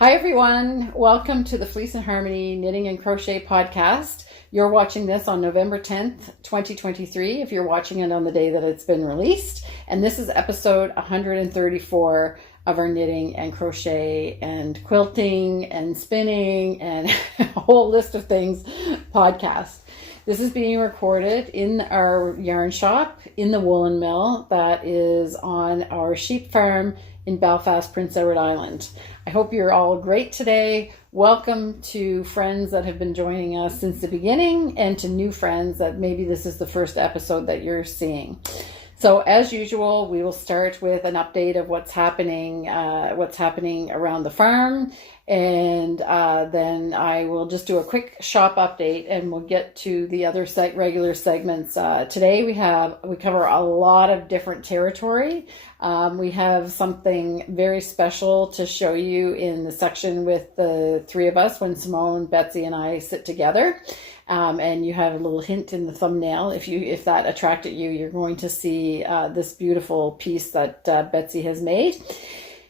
Hi everyone, welcome to the Fleece and Harmony Knitting and Crochet podcast. You're watching this on November 10th, 2023, if you're watching it on the day that it's been released. And this is episode 134 of our knitting and crochet and quilting and spinning and a whole list of things podcast. This is being recorded in our yarn shop in the Wallin MAL that is on our sheep farm in Belfast, Prince Edward Island. I hope you're all great today. Welcome to friends that have been joining us since the beginning and to new friends that maybe this is the first episode that you're seeing. So as usual, we will start with an update of what's happening around the farm, and then I will just do a quick shop update, and we'll get to the other regular segments. Today we cover a lot of different territory. We have something very special to show you in the section with the three of us when Simone, Betsy, and I sit together. And you have a little hint in the thumbnail. If that attracted you, you're going to see this beautiful piece that Betsy has made.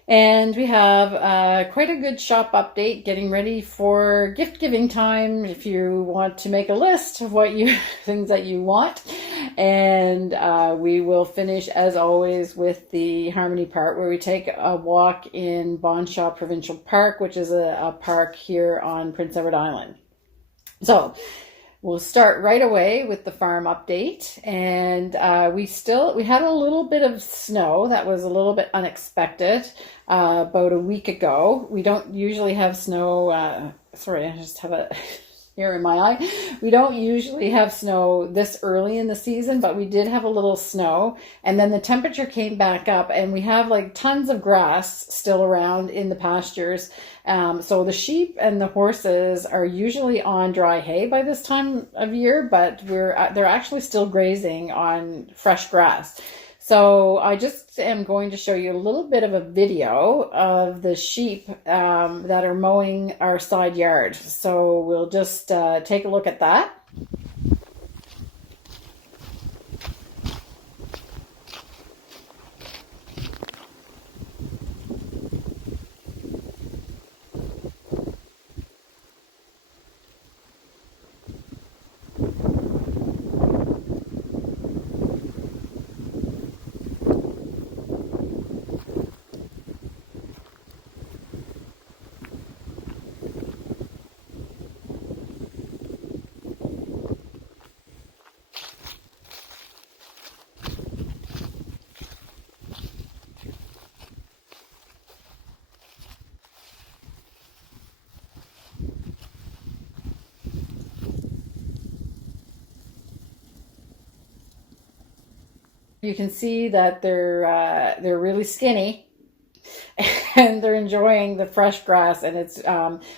And we have quite a good shop update, getting ready for gift giving time if you want to make a list of things that you want. And we will finish, as always, with the Harmony part, where we take a walk in Bonshaw Provincial Park, which is a park here on Prince Edward Island. So we'll start right away with the farm update, and we had a little bit of snow that was a little bit unexpected about a week ago. We don't usually have snow. Sorry, I just have a here in my eye. We don't usually have snow this early in the season, but we did have a little snow, and then the temperature came back up, and we have like tons of grass still around in the pastures. So the sheep and the horses are usually on dry hay by this time of year, but they're actually still grazing on fresh grass. So I just am going to show you a little bit of a video of the sheep that are mowing our side yard. So we'll just take a look at that. You can see that they're really skinny and they're enjoying the fresh grass. And it's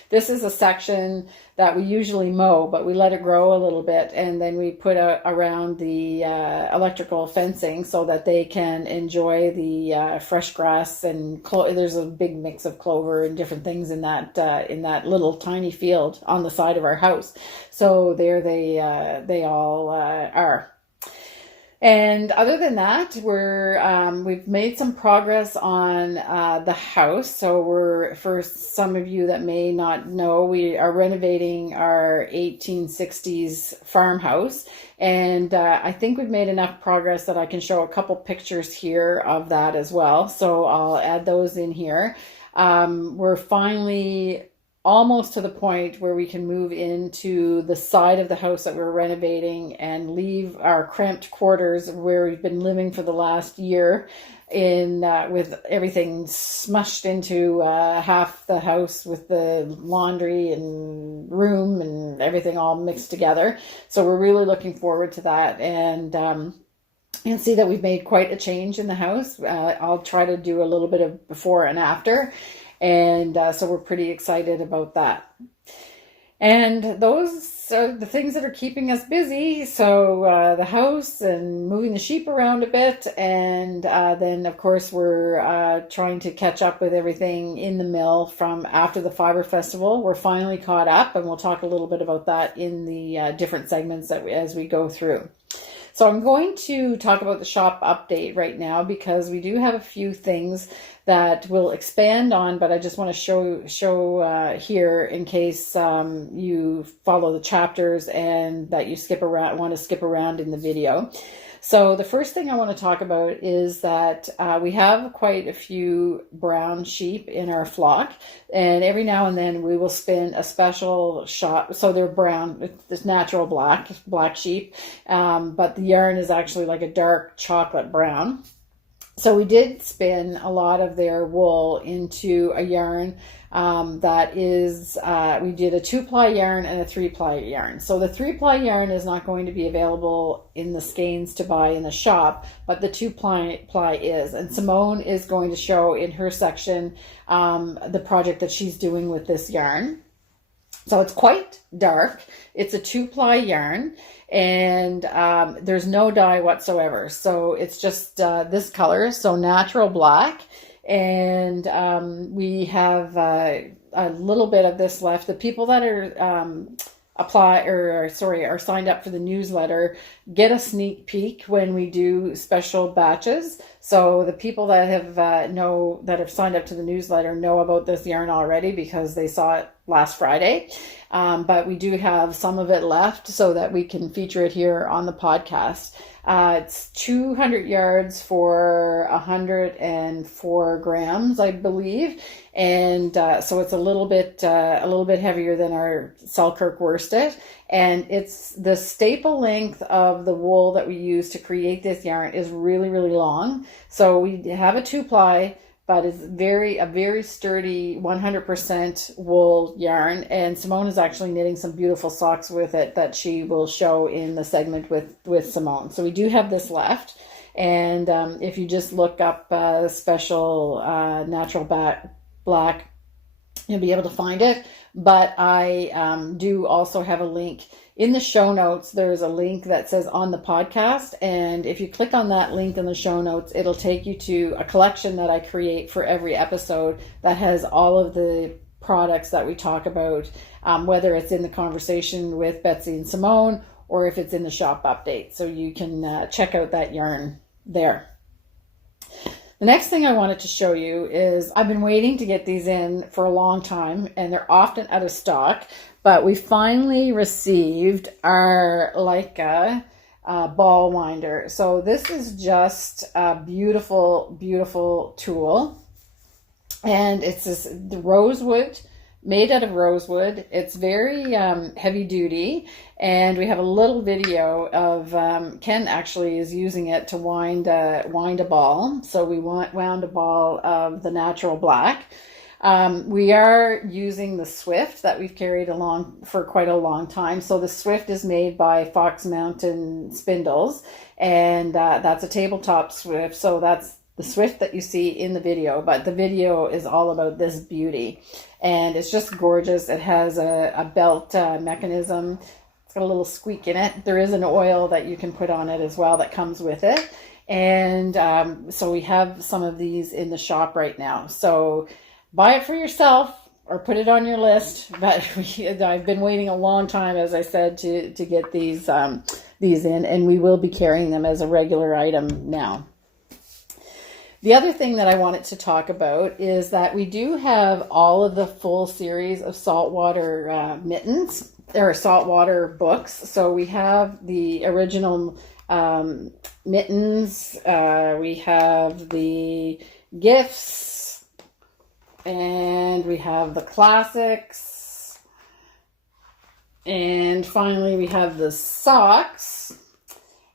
this is a section that we usually mow, but we let it grow a little bit, and then we put around the electrical fencing so that they can enjoy the fresh grass. And there's a big mix of clover and different things in that little tiny field on the side of our house. So there they all are. And other than that, we've made some progress on the house. So for some of you that may not know, we are renovating our 1860s farmhouse, and I think we've made enough progress that I can show a couple pictures here of that as well. So I'll add those in here. We're finally almost to the point where we can move into the side of the house that we're renovating and leave our cramped quarters where we've been living for the last year with everything smushed into half the house with the laundry and room and everything all mixed together. So we're really looking forward to that, and you can see that we've made quite a change in the house. I'll try to do a little bit of before and after. And so we're pretty excited about that. And those are the things that are keeping us busy. So the house and moving the sheep around a bit. And then, of course, we're trying to catch up with everything in the mill from after the Fiber Festival. We're finally caught up, and we'll talk a little bit about that in the different segments as we go through. So I'm going to talk about the shop update right now because we do have a few things that we'll expand on, but I just want to show here in case you follow the chapters and that you want to skip around in the video. So the first thing I want to talk about is that we have quite a few brown sheep in our flock, and every now and then we will spin a special shot. So they're brown, it's natural black sheep, but the yarn is actually like a dark chocolate brown. So we did spin a lot of their wool into a yarn that is, we did a 2-ply yarn and a 3-ply yarn. So the 3-ply yarn is not going to be available in the skeins to buy in the shop, but the 2-ply is. And Simone is going to show in her section the project that she's doing with this yarn. So it's quite dark. It's a 2-ply yarn, and there's no dye whatsoever. So it's just this color, so natural black. And we have a little bit of this left. The people that are are signed up for the newsletter get a sneak peek when we do special batches. So the people that have signed up to the newsletter know about this yarn already because they saw it last Friday. But we do have some of it left so that we can feature it here on the podcast. It's 200 yards for 104 grams, I believe. And so it's a little bit heavier than our Selkirk worsted. And it's the staple length of the wool that we use to create this yarn is really, really long. So we have a 2-ply, but it's a very sturdy 100% wool yarn. And Simone is actually knitting some beautiful socks with it that she will show in the segment with Simone. So we do have this left. And if you just look up special natural black, you'll be able to find it. But I do also have a link in the show notes. There's a link that says on the podcast, and if you click on that link in the show notes, it'll take you to a collection that I create for every episode that has all of the products that we talk about, whether it's in the conversation with Betsy and Simone or if it's in the shop update. So you can check out that yarn there. The next thing I wanted to show you is I've been waiting to get these in for a long time, and they're often out of stock, but we finally received our Leica ball winder. So this is just a beautiful, beautiful tool, and it's the rosewood, made out of rosewood. It's very heavy duty, and we have a little video of Ken actually is using it to wind a ball. So we wound a ball of the natural black. We are using the Swift that we've carried along for quite a long time. So the Swift is made by Fox Mountain Spindles, and that's a tabletop Swift. So that's the Swift that you see in the video, but the video is all about this beauty, and it's just gorgeous. It has a belt mechanism. It's got a little squeak in it. There is an oil that you can put on it as well that comes with it, and so we have some of these in the shop right now. So buy it for yourself or put it on your list. But I've been waiting a long time, as I said, to get these in, and we will be carrying them as a regular item now. The other thing that I wanted to talk about is that we do have all of the full series of saltwater mittens, or saltwater books. So we have the original mittens, we have the gifts, and we have the classics, and finally we have the socks.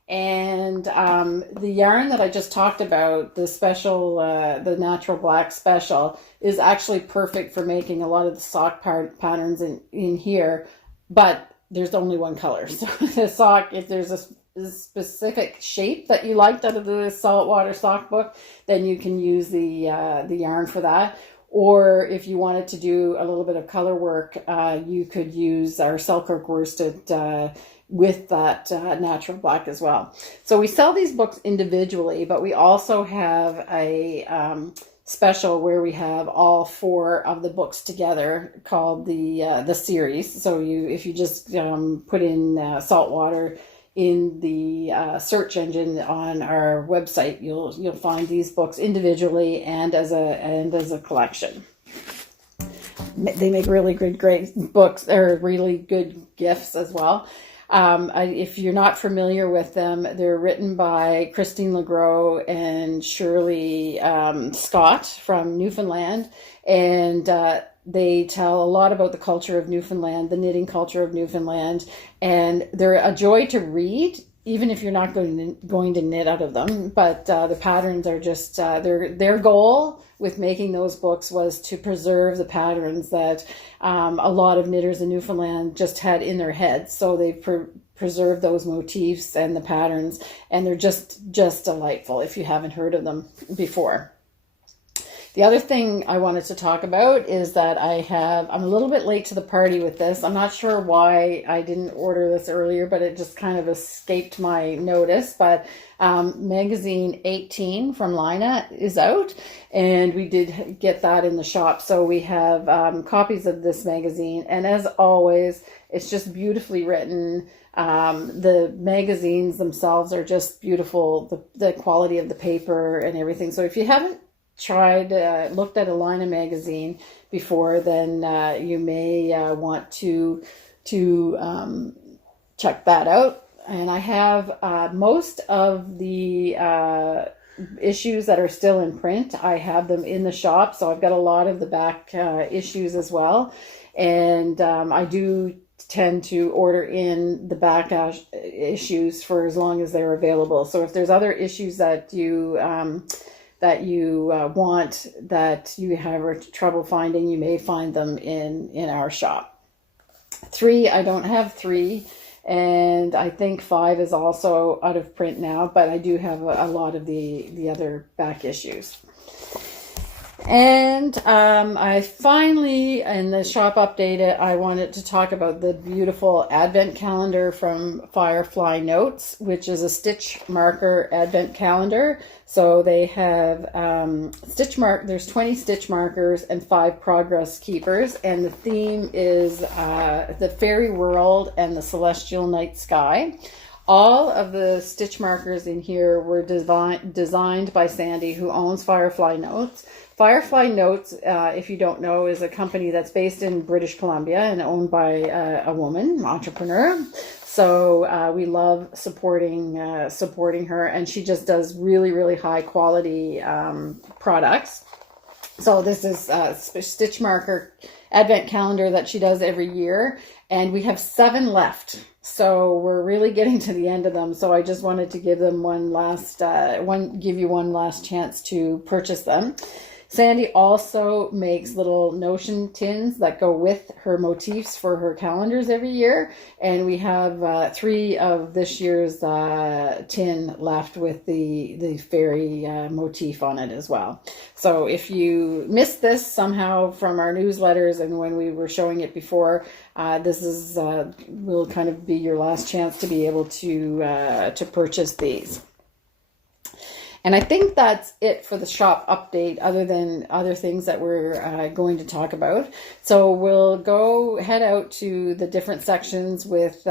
And the yarn that I just talked about, the special, the natural black special, is actually perfect for making a lot of the sock patterns in here, but there's only one color. So the sock, if there's a specific shape that you liked out of the saltwater sock book, then you can use the yarn for that. Or if you wanted to do a little bit of color work, you could use our Selkirk worsted with that natural black as well. So we sell these books individually, but we also have a special where we have all 4 of the books together called the series. So if you just put in saltwater in the search engine on our website, you'll find these books individually and as a collection. They make really great books, or really good gifts as well. If you're not familiar with them, they're written by Christine LeGros and Shirley Scott from Newfoundland, and they tell a lot about the culture of Newfoundland, the knitting culture of Newfoundland, and they're a joy to read, even if you're not going to knit out of them. But the patterns are just, their goal with making those books was to preserve the patterns that a lot of knitters in Newfoundland just had in their heads. So they've preserved those motifs and the patterns, and they're just delightful if you haven't heard of them before. The other thing I wanted to talk about is that I'm a little bit late to the party with this. I'm not sure why I didn't order this earlier, but it just kind of escaped my notice. But magazine 18 from Lina is out, and we did get that in the shop. So we have copies of this magazine, and as always, it's just beautifully written. The magazines themselves are just beautiful, the quality of the paper and everything. So if you haven't looked at a Lina magazine before, then you may want to check that out. And I have most of the issues that are still in print. I have them in the shop, so I've got a lot of the back issues as well. And I do tend to order in the back issues for as long as they're available. So if there's other issues that you want that you have trouble finding, you may find them in our shop. 3, I don't have 3, and I think 5 is also out of print now, but I do have a lot of the other back issues. And I finally, in the shop update, I wanted to talk about the beautiful advent calendar from Firefly Notes, which is a stitch marker advent calendar. So they have there's 20 stitch markers and 5 progress keepers, and the theme is the fairy world and the celestial night sky. All of the stitch markers in here were designed by Sandy, who owns Firefly Notes. Firefly Notes, if you don't know, is a company that's based in British Columbia and owned by a woman, entrepreneur. So we love supporting her, and she just does really, really high quality products. So this is a stitch marker advent calendar that she does every year, and we have 7 left. So we're really getting to the end of them. So I just wanted to give them give you one last chance to purchase them. Sandy also makes little notion tins that go with her motifs for her calendars every year. And we have 3 of this year's tin left with the fairy motif on it as well. So if you missed this somehow from our newsletters and when we were showing it before, this will kind of be your last chance to be able to purchase these. And I think that's it for the shop update, other than other things that we're going to talk about. So we'll head out to the different sections with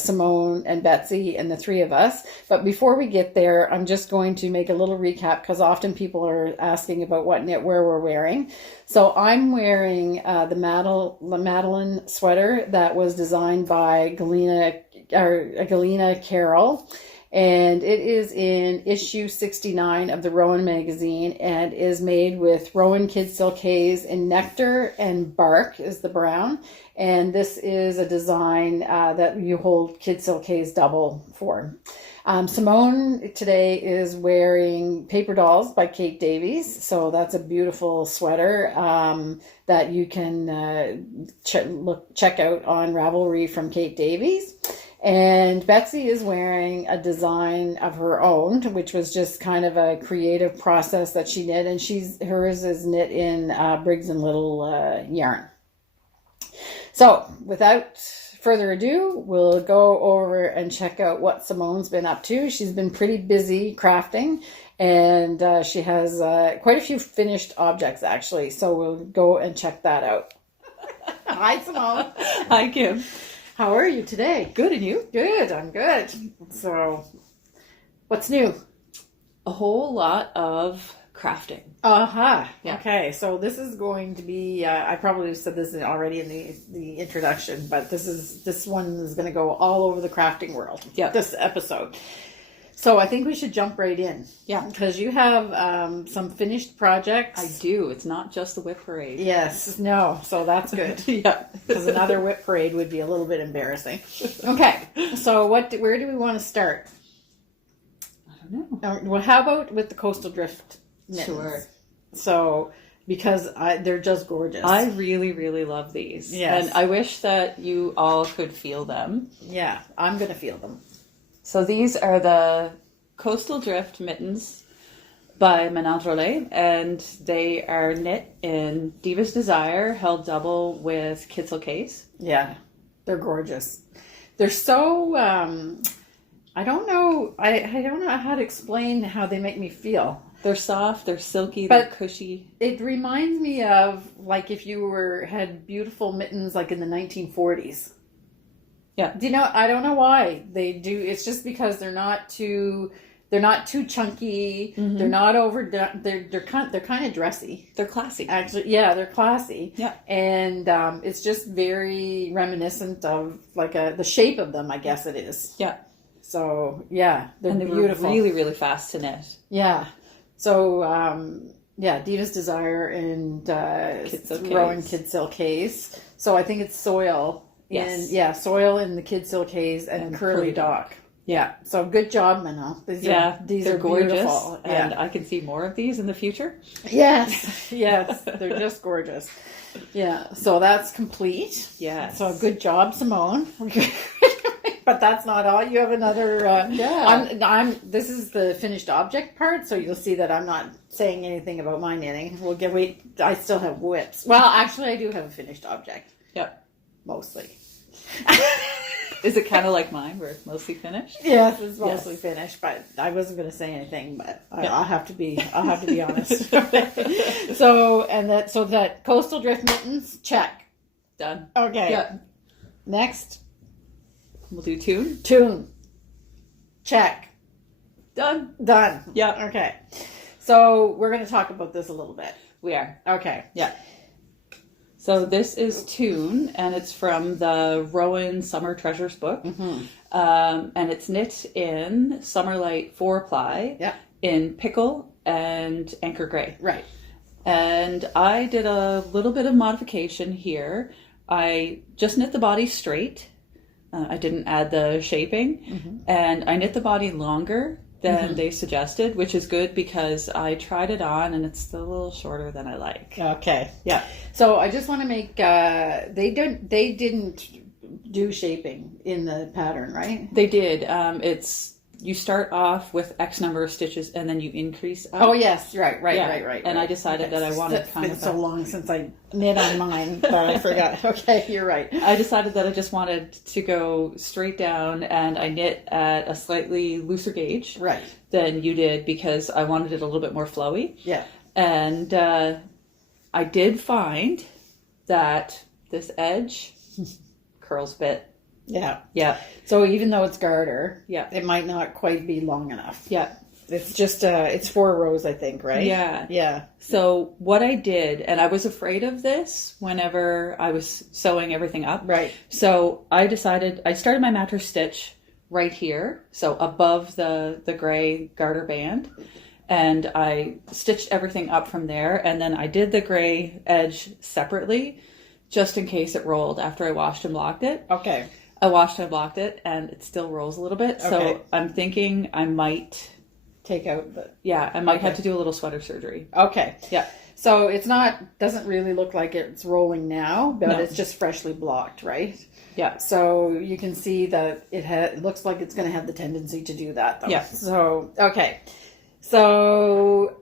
Simone and Betsy and the 3 of us. But before we get there, I'm just going to make a little recap, because often people are asking about what knitwear we're wearing. So I'm wearing the Madeline sweater that was designed by Galena Carroll. And it is in issue 69 of the Rowan magazine, and is made with Rowan Kid Silkays in Nectar, and Bark is the brown. And this is a design that you hold Kid Silkays double for. Simone today is wearing Paper Dolls by Kate Davies. So that's a beautiful sweater that you can check out on Ravelry from Kate Davies. And Betsy is wearing a design of her own, which was just kind of a creative process that she knit, and hers is knit in Briggs and Little yarn. So without further ado, we'll go over and check out what Simone's been up to. She's been pretty busy crafting, and she has quite a few finished objects actually. So we'll go and check that out. Hi, Simone. Hi, Kim. How are you today? Good, and you? Good, I'm good. So, what's new? A whole lot of crafting. Yeah. Okay, so this is going to be, I probably said this already in the introduction, but this one is going to go all over the crafting world. Yeah. This episode. So I think we should jump right in. Yeah. Because you have some finished projects. I do. It's not just the whip parade. Yes. No. So that's good. Yeah. Because another whip parade would be a little bit embarrassing. Okay. So where do we want to start? I don't know. Well, how about with the coastal drift mittens? Sure. So, because they're just gorgeous. I really, really love these. Yes. And I wish that you all could feel them. Yeah, I'm going to feel them. So these are the Coastal Drift Mittens by Menage, and they are knit in Diva's Desire, held double with Kitzel case. Yeah, they're gorgeous. They're so, I don't know how to explain how they make me feel. They're soft, they're silky, they're cushy. It reminds me of like if you had beautiful mittens like in the 1940s. Yeah. Do you know, I don't know why they do. It's just because they're not too chunky. Mm-hmm. They're not overdone. They're kind of dressy. They're classy. Actually, yeah, they're classy. Yeah. And it's just very reminiscent of like the shape of them, I guess it is. Yeah. So, yeah, they're and they beautiful. Were really, really fast to knit. Yeah. So, Diva's Desire and Rioux Kitzel case. So I think it's soil. Yes. Soil in the Kitzel case and curly dock. Yeah. So good job, Manal. These are gorgeous. Beautiful. And I can see more of these in the future. Yes. Yes. They're just gorgeous. Yeah. So that's complete. Yeah. So good job, Simone. But that's not all. You have another. This is the finished object part, so you'll see that I'm not saying anything about my knitting. I still have whips. Well, actually, I do have a finished object. Yep. Mostly. Is it kind of like mine, where it's mostly finished? Yes, it's mostly finished, but I wasn't going to say anything. But I'll have to be honest. So that coastal drift mittens, check. Done. Okay. Yeah. Next. We'll do tune. Tune. Check. Done. Yeah. Okay. So we're going to talk about this a little bit. We are. Okay. Yeah. So this is Tune, and it's from the Rowan Summer Treasures book. Mm-hmm. And it's knit in Summerlight 4-ply, in Pickle and Anchor Gray. Right. And I did a little bit of modification here. I just knit the body straight. I didn't add the shaping. And I knit the body longer than they suggested, which is good because I tried it on and it's a little shorter than I like. Okay. Yeah. So I just want to make, they didn't do shaping in the pattern, right? They did. You start off with X number of stitches and then you increase up. Oh yes, right. And I decided that I wanted It's been so long since I knit on mine, but I forgot. Okay, you're right. I decided that I just wanted to go straight down, and I knit at a slightly looser gauge than you did because I wanted it a little bit more flowy. Yeah. And I did find that this edge curls a bit. Yeah. So even though it's garter, yeah, it might not quite be long enough. Yeah. It's just, it's 4 rows, I think, right? Yeah. Yeah. So what I did, and I was afraid of this whenever I was sewing everything up. Right. So I started my mattress stitch right here. So above the gray garter band. And I stitched everything up from there. And then I did the gray edge separately, just in case it rolled after I washed and blocked it. Okay. I washed and blocked it, and it still rolls a little bit. Okay. So I'm thinking I might take out the... Yeah, I might have to do a little sweater surgery. Okay. Yeah. So doesn't really look like it's rolling now, but it's just freshly blocked, right? Yeah. So you can see that it looks like it's going to have the tendency to do that, though. Yeah. So, okay. So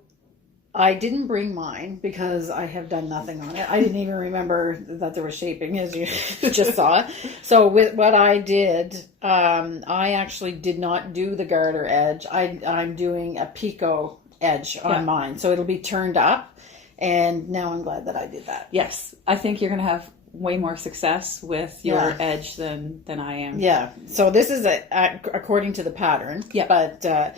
I didn't bring mine because I have done nothing on it. I didn't even remember that there was shaping, as you just saw. So with what I did, I actually did not do the garter edge. I'm doing a picot edge on mine. So it'll be turned up. And now I'm glad that I did that. Yes. I think you're going to have way more success with your edge than I am. Yeah. So this is according to the pattern. Yeah. But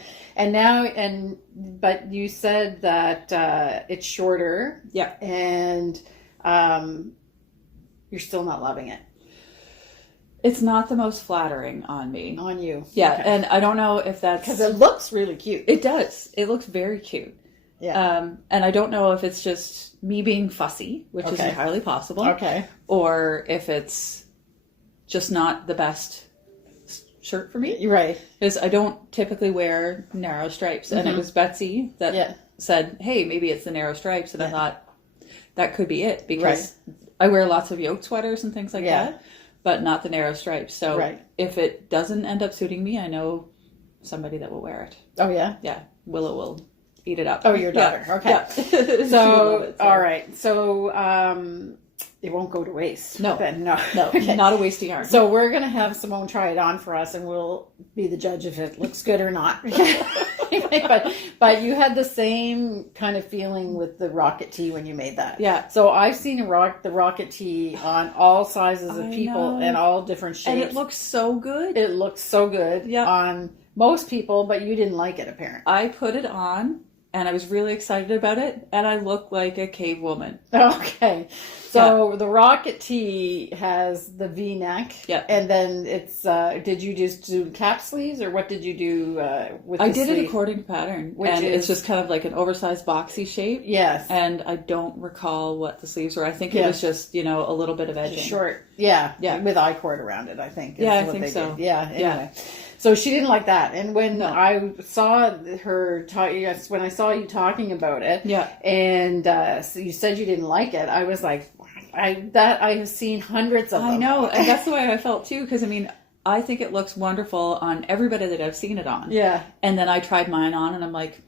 but you said that it's shorter. Yeah. And you're still not loving it. It's not the most flattering on me. On you. Yeah. Okay. And I don't know if that's because it looks really cute. It does. It looks very cute. Yeah. And I don't know if it's just me being fussy, which is entirely possible. Okay. Or if it's just not the best shirt for me. Right. Because I don't typically wear narrow stripes. And it was Betsy that said, hey, maybe it's the narrow stripes. And I thought that could be it, because I wear lots of yoke sweaters and things like that, but not the narrow stripes. So if it doesn't end up suiting me, I know somebody that will wear it. Oh, yeah? Yeah. Willow will eat it up. Oh, your daughter. Yeah. Okay. Yeah. So, all right. So, it won't go to waste. No. Then. No. Okay. Not a waste of yarn. So we're going to have Simone try it on for us, and we'll be the judge if it looks good or not. but you had the same kind of feeling with the rocket tee when you made that. Yeah. So I've seen the rocket tee on all sizes of people and all different shapes. And it looks so good. It looks so good on most people, but you didn't like it apparently. I put it on and I was really excited about it, and I look like a cave woman. Okay. So the rocket tee has the V-neck. Yeah. And then it's, did you just do cap sleeves, or what did you do with the I did sleeve? it according to pattern. And it's just kind of like an oversized boxy shape. Yes. And I don't recall what the sleeves were. I think it was just, a little bit of edging. Short. Yeah. Yeah. With I-cord around it, I think. Yeah, I think so. Did. Yeah. Anyway. Yeah. So she didn't like that. And when I saw her when I saw you talking about it, and so you said you didn't like it, I was like, I have seen hundreds of them. I know, and that's the way I felt too, because I think it looks wonderful on everybody that I've seen it on. Yeah. And then I tried mine on, and I'm like,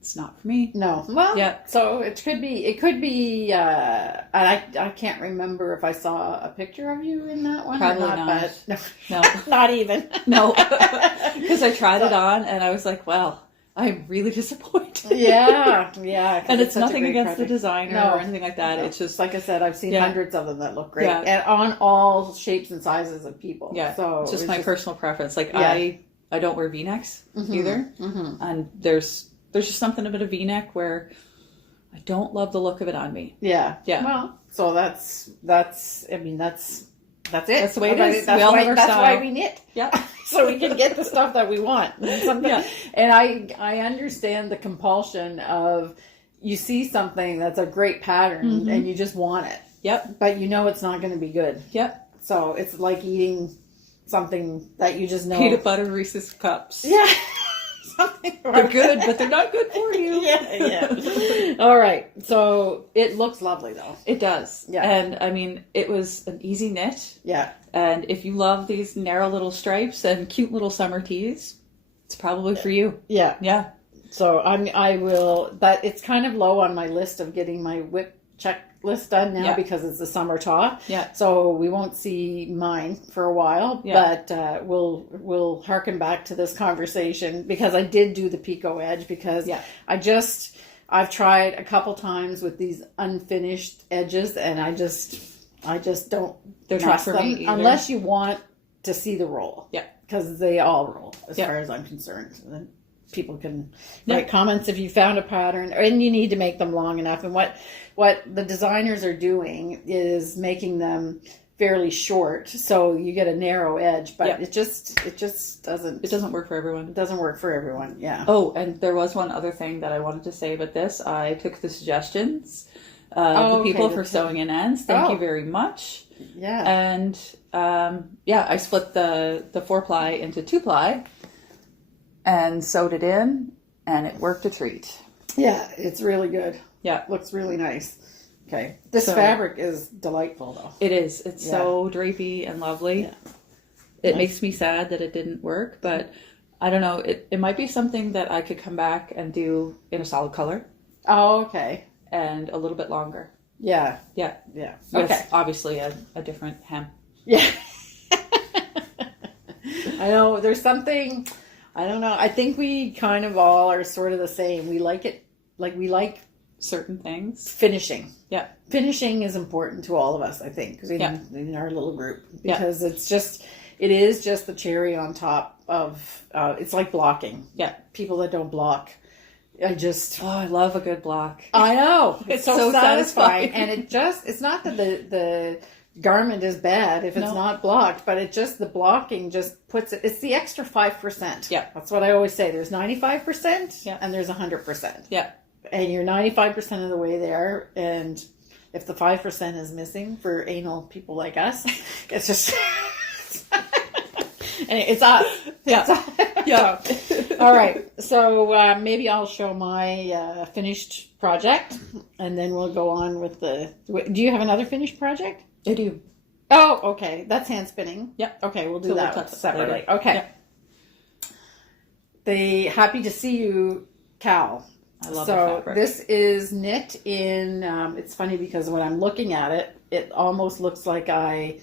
it's not for me. No. Well, so it could be, and I can't remember if I saw a picture of you in that one. Probably or not. But no. Not even. No. Because I tried it on, and I was like, well, I'm really disappointed. Yeah. And it's nothing against the designer or anything like that. No. It's just, like I said, I've seen hundreds of them that look great. Yeah. And on all shapes and sizes of people. Yeah. So it's just my personal preference. Like, I don't wear V-necks either. Mm-hmm. And there's just something about a V-neck where I don't love the look of it on me. Yeah. Yeah. Well, so that's it. That's the way it is. That's why we knit. Yeah. So we can get the stuff that we want. And I understand the compulsion of, you see something that's a great pattern and you just want it. Yep. But you know it's not going to be good. Yep. So it's like eating something that you just know. Peanut butter Reese's Cups. Yeah. They're good, but they're not good for you. Yeah. All right. So it looks lovely, though. It does. Yeah. And it was an easy knit. Yeah. And if you love these narrow little stripes and cute little summer tees, it's probably for you. Yeah. Yeah. So I will. But it's kind of low on my list of getting my whip checklist done now because it's the summer taw. Yeah. So we won't see mine for a while, but we'll harken back to this conversation, because I did do the picot edge, because I've tried a couple times with these unfinished edges, and I just don't trust them unless you want to see the roll. Yeah. Because they all roll as far as I'm concerned. And people can write comments if you found a pattern, and you need to make them long enough. And what the designers are doing is making them fairly short, so you get a narrow edge, but it just doesn't work for everyone. It doesn't work for everyone. Yeah. Oh, and there was one other thing that I wanted to say about this. I took the suggestions of the people for sewing in ends. Thank you very much. Yeah. And I split the 4-ply into 2-ply and sewed it in, and it worked a treat. Yeah, it's really good. Yeah. Looks really nice. Okay. This fabric is delightful, though. It is. It's so drapey and lovely. Yeah. It makes me sad that it didn't work, but I don't know. It might be something that I could come back and do in a solid color. Oh, okay. And a little bit longer. Yeah. Yeah. Yeah. With obviously a different hem. Yeah. I know. There's something, I don't know. I think we kind of all are sort of the same. We like it. Like, we like certain things. Finishing. Yeah. Finishing is important to all of us, I think, Yeah. in our little group, because it is just the cherry on top of, it's like blocking. Yeah. People that don't block, I love a good block. I know. It's so satisfying. satisfying. And it's not that the garment is bad if it's not blocked, but the blocking just puts it's the extra 5%. Yeah. That's what I always say. There's 95% Yeah. and there's 100%. Yeah. And you're 95% of the way there. And if the 5% is missing for anal people like us, it's just, and it's us. Yeah. Yeah. So, all right. So maybe I'll show my finished project, and then we'll go on with do you have another finished project? I do. Oh, okay. That's hand spinning. Yep. Okay, we'll do So we'll that touch it separately. later. Okay. Yep. The Happy to See You Cowl. I love the fabric. This is knit in, it's funny because when I'm looking at it, it almost looks like my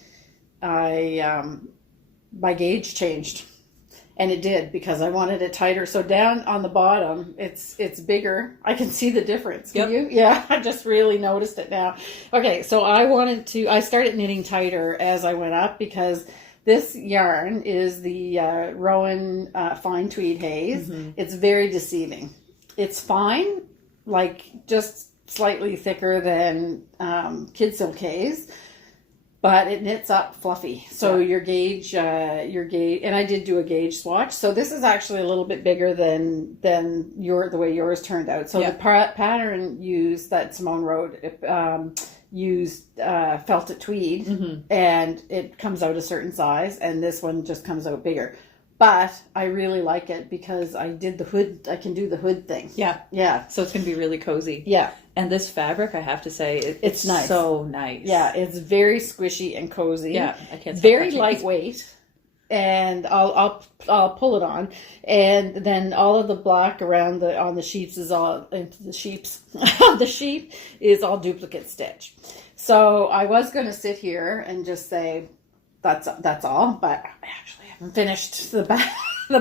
gauge changed. And it did, because I wanted it tighter. So down on the bottom, it's bigger. I can see the difference. Can you? Yeah, I just really noticed it now. Okay, so I started knitting tighter as I went up, because this yarn is the Rowan Fine Tweed Haze. Mm-hmm. It's very deceiving. It's fine, like just slightly thicker than Kid Silk Haze, but it knits up fluffy. So your gauge, and I did do a gauge swatch. So this is actually a little bit bigger than the way yours turned out. So the pattern used that Simone wrote used felted tweed, mm-hmm. and it comes out a certain size, and this one just comes out bigger. But I really like it because I did the hood. I can do the hood thing. Yeah. Yeah. So it's going to be really cozy. Yeah. And this fabric, I have to say, it's nice. So nice. Yeah. It's very squishy and cozy. Yeah. I can't stop very touching lightweight. And I'll pull it on, and then all of the black around on the sheeps is all into the sheeps. The sheep is all duplicate stitch. So I was going to sit here and just say that's all, but I actually haven't finished the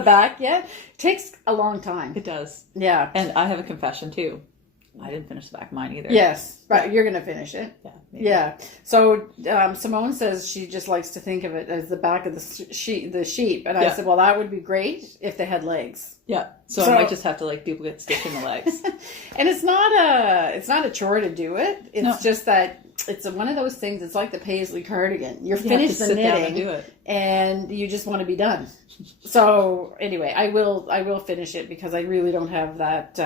back yet. It takes a long time. It does. Yeah. And I have a confession too. I didn't finish the back of mine either. Yes, right. You're going to finish it. Yeah. Maybe. Yeah. So Simone says she just likes to think of it as the back of the sheep, and I said, well, that would be great if they had legs. Yeah. So I might just have to duplicate stitch in the legs. And it's not a chore to do it. It's just that it's one of those things. It's like the Paisley cardigan. You're finished the knitting, down and do it, and you just want to be done. So anyway, I will finish it because I really don't have that.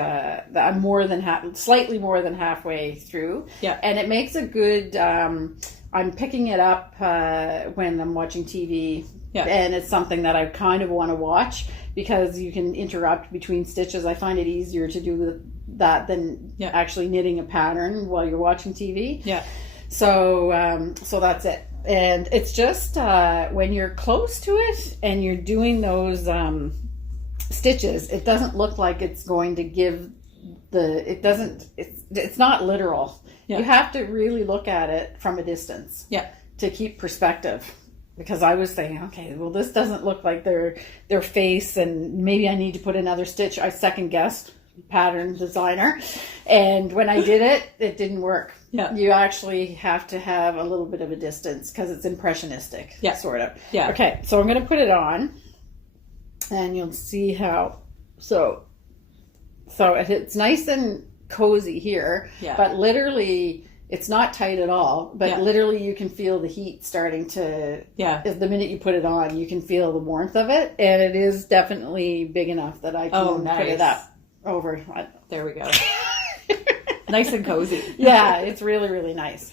I'm slightly more than halfway through. Yeah, and it makes a good. I'm picking it up when I'm watching TV. Yeah, and it's something that I kind of want to watch because you can interrupt between stitches. I find it easier to do that than actually knitting a pattern while you're watching TV. Yeah. So that's it. And it's just when you're close to it and you're doing those stitches, it doesn't look like it's going to give it's not literal. Yeah. You have to really look at it from a distance to keep perspective. Because I was thinking, okay, well, this doesn't look like their face, and maybe I need to put another stitch. I second guessed pattern designer, and when I did it, it didn't work. Yeah, you actually have to have a little bit of a distance because it's impressionistic. Yeah, sort of. Yeah. Okay, so I'm going to put it on, and you'll see how. So it's nice and cozy here, but literally. It's not tight at all, but literally you can feel the heat starting to... Yeah. The minute you put it on, you can feel the warmth of it, and it is definitely big enough that I can put it up over. There we go. Nice and cozy. Yeah, it's really, really nice.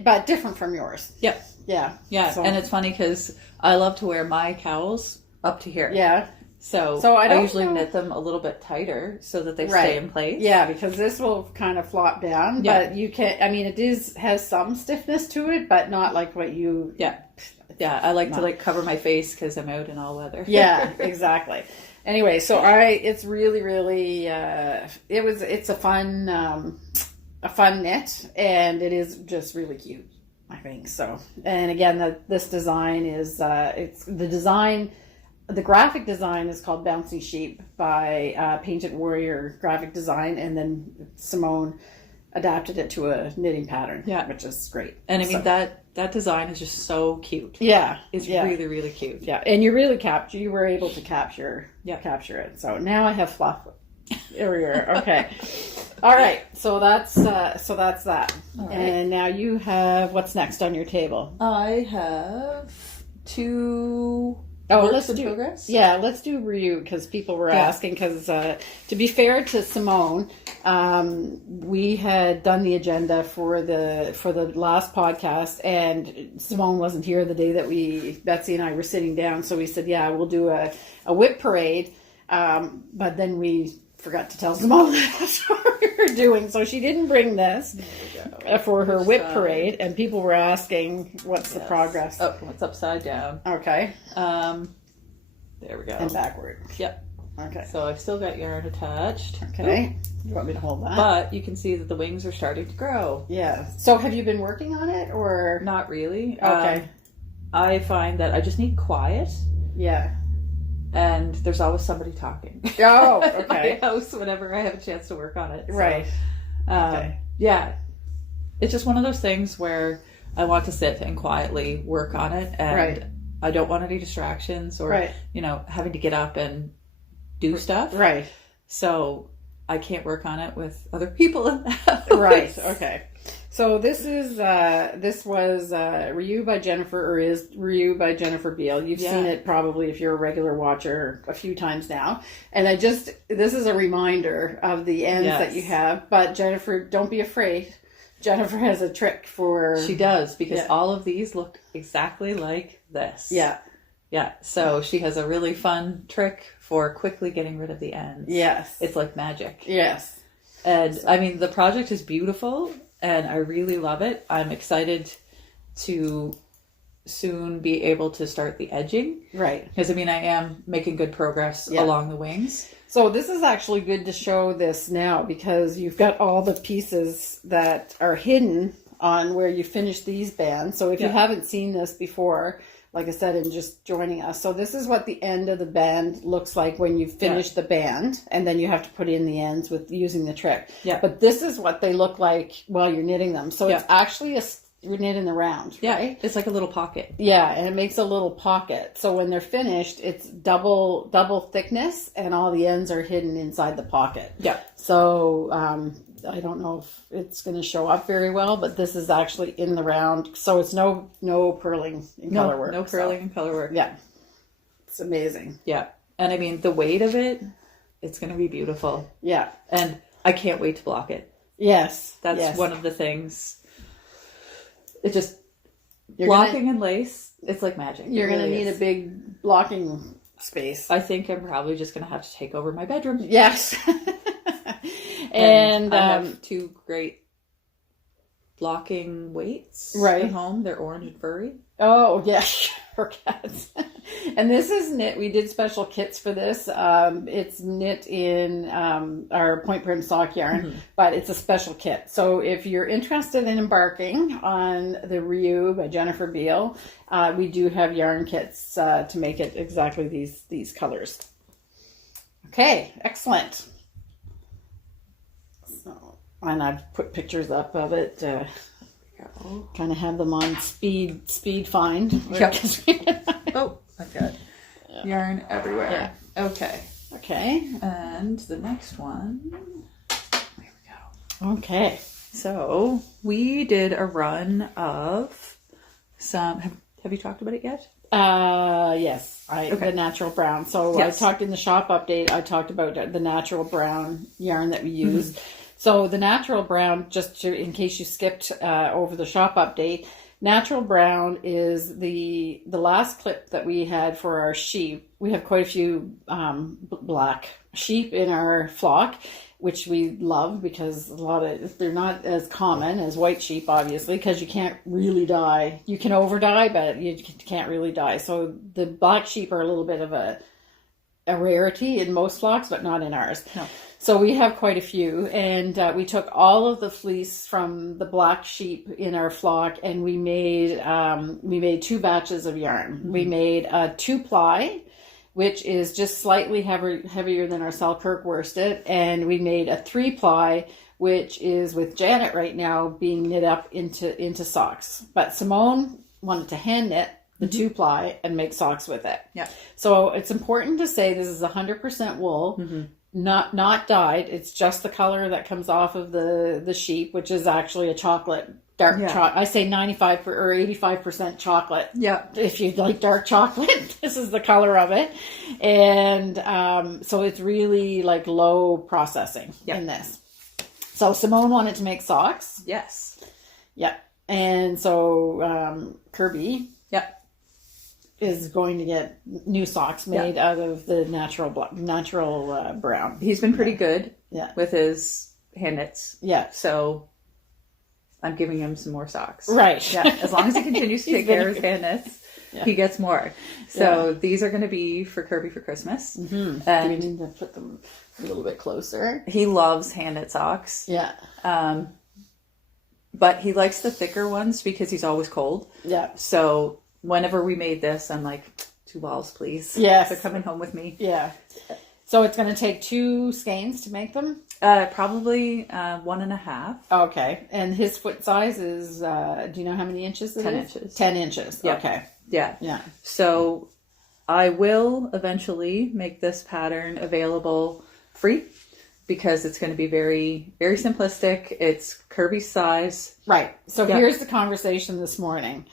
But different from yours. Yep. Yeah. Yeah, and it's funny because I love to wear my cowls up to here. Yeah. So I usually knit them a little bit tighter so that they stay in place. Yeah, because this will kind of flop down, but you can. I mean, has some stiffness to it, but not like what you. Yeah, I like to cover my face because I'm out in all weather. Yeah, exactly. Anyway, so it's really, really. It's a fun knit, and it is just really cute. I think so. And again, this design is it's the design. The graphic design is called Bouncy Sheep by Painted Warrior Graphic Design, and then Simone adapted it to a knitting pattern. Yeah. Which is great. And I mean, that design is just so cute. Yeah. It's really, really cute. Yeah. And you really you were able to capture it. So now I have fluff everywhere. Okay. All right. So that's that. Right. And now you have, what's next on your table? I have 2 let's do progress. Yeah, let's do Rioux, because people were asking. Because to be fair to Simone, we had done the agenda for the last podcast, and Simone wasn't here the day that Betsy and I were sitting down. So we said, we'll do a whip parade, but then we forgot to tell Simone that's what we were doing. So she didn't bring this for her whip parade, and people were asking, what's the progress? Oh, it's upside down. Okay. There we go. And backward. Yep. Okay. So I've still got yarn attached. Okay. You want me to hold that? But you can see that the wings are starting to grow. Yeah. So have you been working on it, or? Not really. Okay. I find that I just need quiet. Yeah. And there's always somebody talking. Oh, okay. At my house whenever I have a chance to work on it. So, right. Okay. Yeah. It's just one of those things where I want to sit and quietly work on it, and I don't want any distractions or, having to get up and do stuff. Right. So I can't work on it with other people in the house. Right. Okay. So this was Rioux by Jennifer, or is Rioux by Jennifer Beal. You've seen it probably, if you're a regular watcher, a few times now. And this is a reminder of the ends that you have. But Jennifer, don't be afraid. Jennifer has a trick for... She does, because all of these look exactly like this. Yeah. Yeah. So she has a really fun trick for quickly getting rid of the ends. Yes. It's like magic. Yes. And I mean, the project is beautiful, and I really love it. I'm excited to soon be able to start the edging. Right. Because I mean, I am making good progress along the wings. So this is actually good to show this now, because you've got all the pieces that are hidden on where you finish these bands. So if you haven't seen this before, like I said, and just joining us. So this is what the end of the band looks like when you finish the band, and then you have to put in the ends with using the trick. Yeah. But this is what they look like while you're knitting them. So it's actually you're knitting the round, right? It's like a little pocket. Yeah, and it makes a little pocket. So when they're finished, it's double thickness, and all the ends are hidden inside the pocket. Yeah. So I don't know if it's going to show up very well, but this is actually in the round. So it's no purling in color work. No purling in color work. Yeah. It's amazing. Yeah. And I mean, the weight of it, it's going to be beautiful. Yeah. And I can't wait to block it. Yes. That's one of the things. It just, blocking and lace, it's like magic. You're going to need a big blocking space. I think I'm probably just going to have to take over my bedroom. Yes. And I have 2 great blocking weights at home. They're orange and furry. Oh, yeah, for cats. And this is knit. We did special kits for this. It's knit in our point prim sock yarn, but it's a special kit. So if you're interested in embarking on the Rioux by Jennifer Beal, we do have yarn kits to make it exactly these colors. Okay, excellent. So, and I've put pictures up of it. Kind of have them on speed find. Yep. Oh, I've got yarn everywhere. Yeah. Okay. And the next one. There we go. Okay. So we did a run of some. Have you talked about it yet? Yes. The natural brown. So I talked in the shop update. I talked about the natural brown yarn that we used. So the natural brown, in case you skipped over the shop update, natural brown is the last clip that we had for our sheep. We have quite a few black sheep in our flock, which we love because they're not as common as white sheep, obviously, because you can't really dye. You can over dye, but you can't really dye. So the black sheep are a little bit of a rarity in most flocks, but not in ours. No. So we have quite a few, and we took all of the fleece from the black sheep in our flock, and we made 2 batches of yarn. We made a 2-ply, which is just slightly heavier than our Selkirk worsted, and we made a 3-ply, which is with Janet right now being knit up into socks. But Simone wanted to hand knit the 2-ply and make socks with it. Yeah. So it's important to say this is 100% wool, not dyed. It's just the color that comes off of the sheep, which is actually a chocolate. Dark chocolate. I say 95 or 85% chocolate. Yeah. If you like dark chocolate, this is the color of it. And so it's really like low processing in this. So Simone wanted to make socks. Yes. Yeah. And so Kirby is going to get new socks made out of the natural brown. He's been pretty good with his hand knits. Yeah. So I'm giving him some more socks. Right. Yeah. As long as he continues to take care of his hand knits, he gets more. So these are going to be for Kirby for Christmas. And we need to put them a little bit closer. He loves hand knit socks. Yeah. But he likes the thicker ones because he's always cold. Yeah. So whenever we made this, I'm like, 2 balls, please. Yes. They're coming home with me. Yeah. So it's going to take 2 skeins to make them? Probably 1.5. Okay. And his foot size is, do you know how many inches it is? 10 inches. 10 inches. Yep. Okay. Yeah. Yeah. So I will eventually make this pattern available free because it's going to be very, very simplistic. It's Kirby's size. Right. So here's the conversation this morning.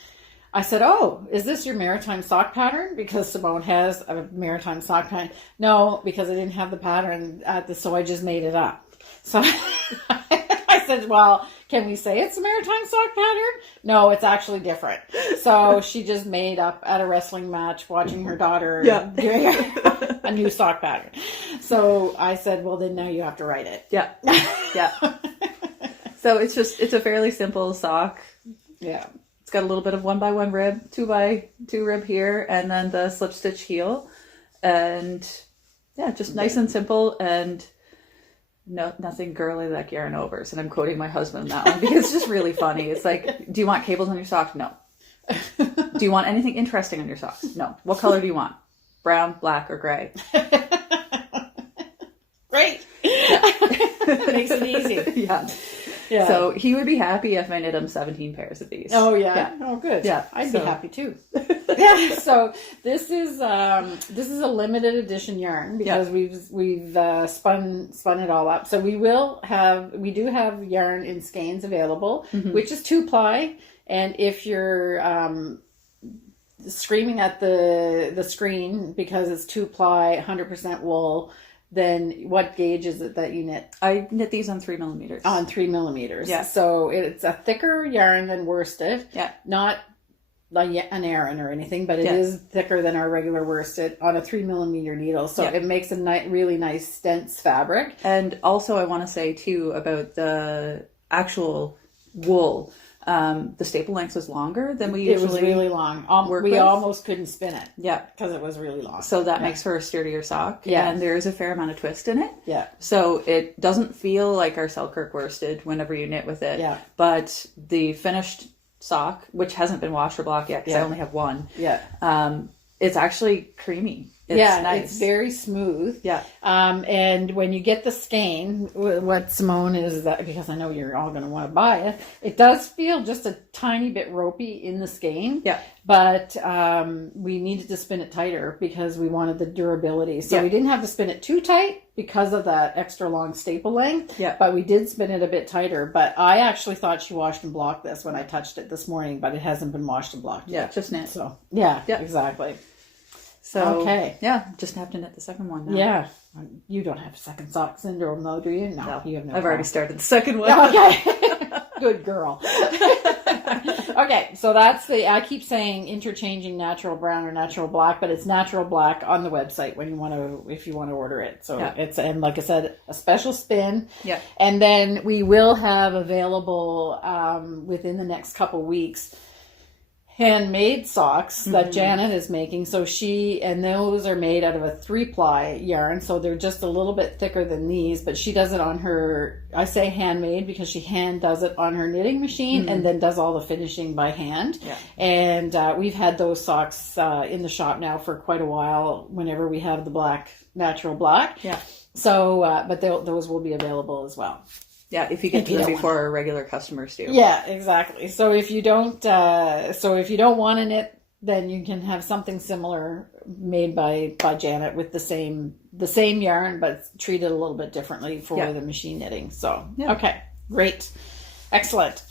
I said, oh, is this your maritime sock pattern? Because Simone has a maritime sock pattern. No, because I didn't have the pattern so I just made it up. So I said, well, can we say it's a maritime sock pattern? No, it's actually different. So she just made up at a wrestling match, watching her daughter doing a new sock pattern. So I said, well, then now you have to write it. Yeah. Yeah. So it's a fairly simple sock. Yeah. It's got a little bit of 1x1 rib, 2x2 rib here, and then the slip stitch heel. And yeah, just nice and simple, and nothing girly like yarn overs. And I'm quoting my husband on that one because it's just really funny. It's like, do you want cables on your socks? No. Do you want anything interesting on your socks? No. What color do you want? Brown, black, or gray? Great. That makes it easy. Yeah. Yeah. So he would be happy if I knit him 17 pairs of these. Oh yeah. Oh good. Yeah. I'd be happy too. Yeah. So this is a limited edition yarn because we've spun it all up. So we do have yarn in skeins available, which is 2-ply. And if you're screaming at the screen because it's 2-ply, 100% wool, then what gauge is it that you knit? I knit these on 3 millimeters. On 3 millimeters. Yeah. So it's a thicker yarn than worsted. Yeah. Not like an Aran or anything, but it is thicker than our regular worsted on a 3 millimeter needle. So it makes a really nice dense fabric. And also I want to say too about the actual wool. The staple length was longer than we usually. It was really long. We almost couldn't spin it. Yeah, because it was really long. So that makes for a sturdier sock. Yeah, and there's a fair amount of twist in it. Yeah. So it doesn't feel like our Selkirk worsted whenever you knit with it. Yeah. But the finished sock, which hasn't been washed or blocked yet, because I only have one. Yeah. It's actually creamy. It's nice. It's very smooth. Yeah. And when you get the skein, what Simone is that, because I know you're all going to want to buy it, it does feel just a tiny bit ropey in the skein. Yeah. But we needed to spin it tighter because we wanted the durability. So we didn't have to spin it too tight because of that extra long staple length. Yeah. But we did spin it a bit tighter. But I actually thought she washed and blocked this when I touched it this morning, but it hasn't been washed and blocked yet. Just knit. So exactly. So, okay. Yeah, just have to knit the second one now. Yeah. You don't have a second sock syndrome, though, do you? No, you have no. I've already started the second one. Okay. Good girl. Okay, so that's I keep saying interchanging natural brown or natural black, but it's natural black on the website if you want to order it. So it's, and like I said, a special spin. Yeah. And then we will have available within the next couple weeks handmade socks that Janet is making. So those are made out of a 3-ply yarn. So they're just a little bit thicker than these, but she does it on her, I say handmade because she hand does it on her knitting machine and then does all the finishing by hand. Yeah. And we've had those socks in the shop now for quite a while whenever we have the natural black. Yeah. So, but those will be available as well. Yeah, if you get to them before our regular customers do. Yeah, exactly. So if you don't want to knit, then you can have something similar made by Janet with the same yarn, but treated a little bit differently for the machine knitting. So okay, great, excellent.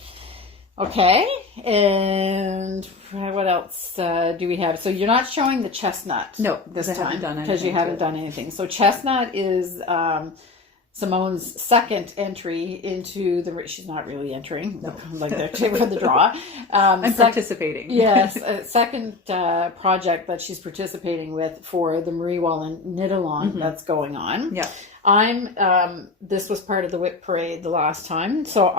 Okay, and what else do we have? So you're not showing the chestnut this time because you haven't done anything. So chestnut is Simone's second entry into the... She's not really entering, like for the draw. I'm participating. Yes, a second project that she's participating with for the Marie Wallin Knit Along that's going on. Yeah. This was part of the Whip Parade the last time. So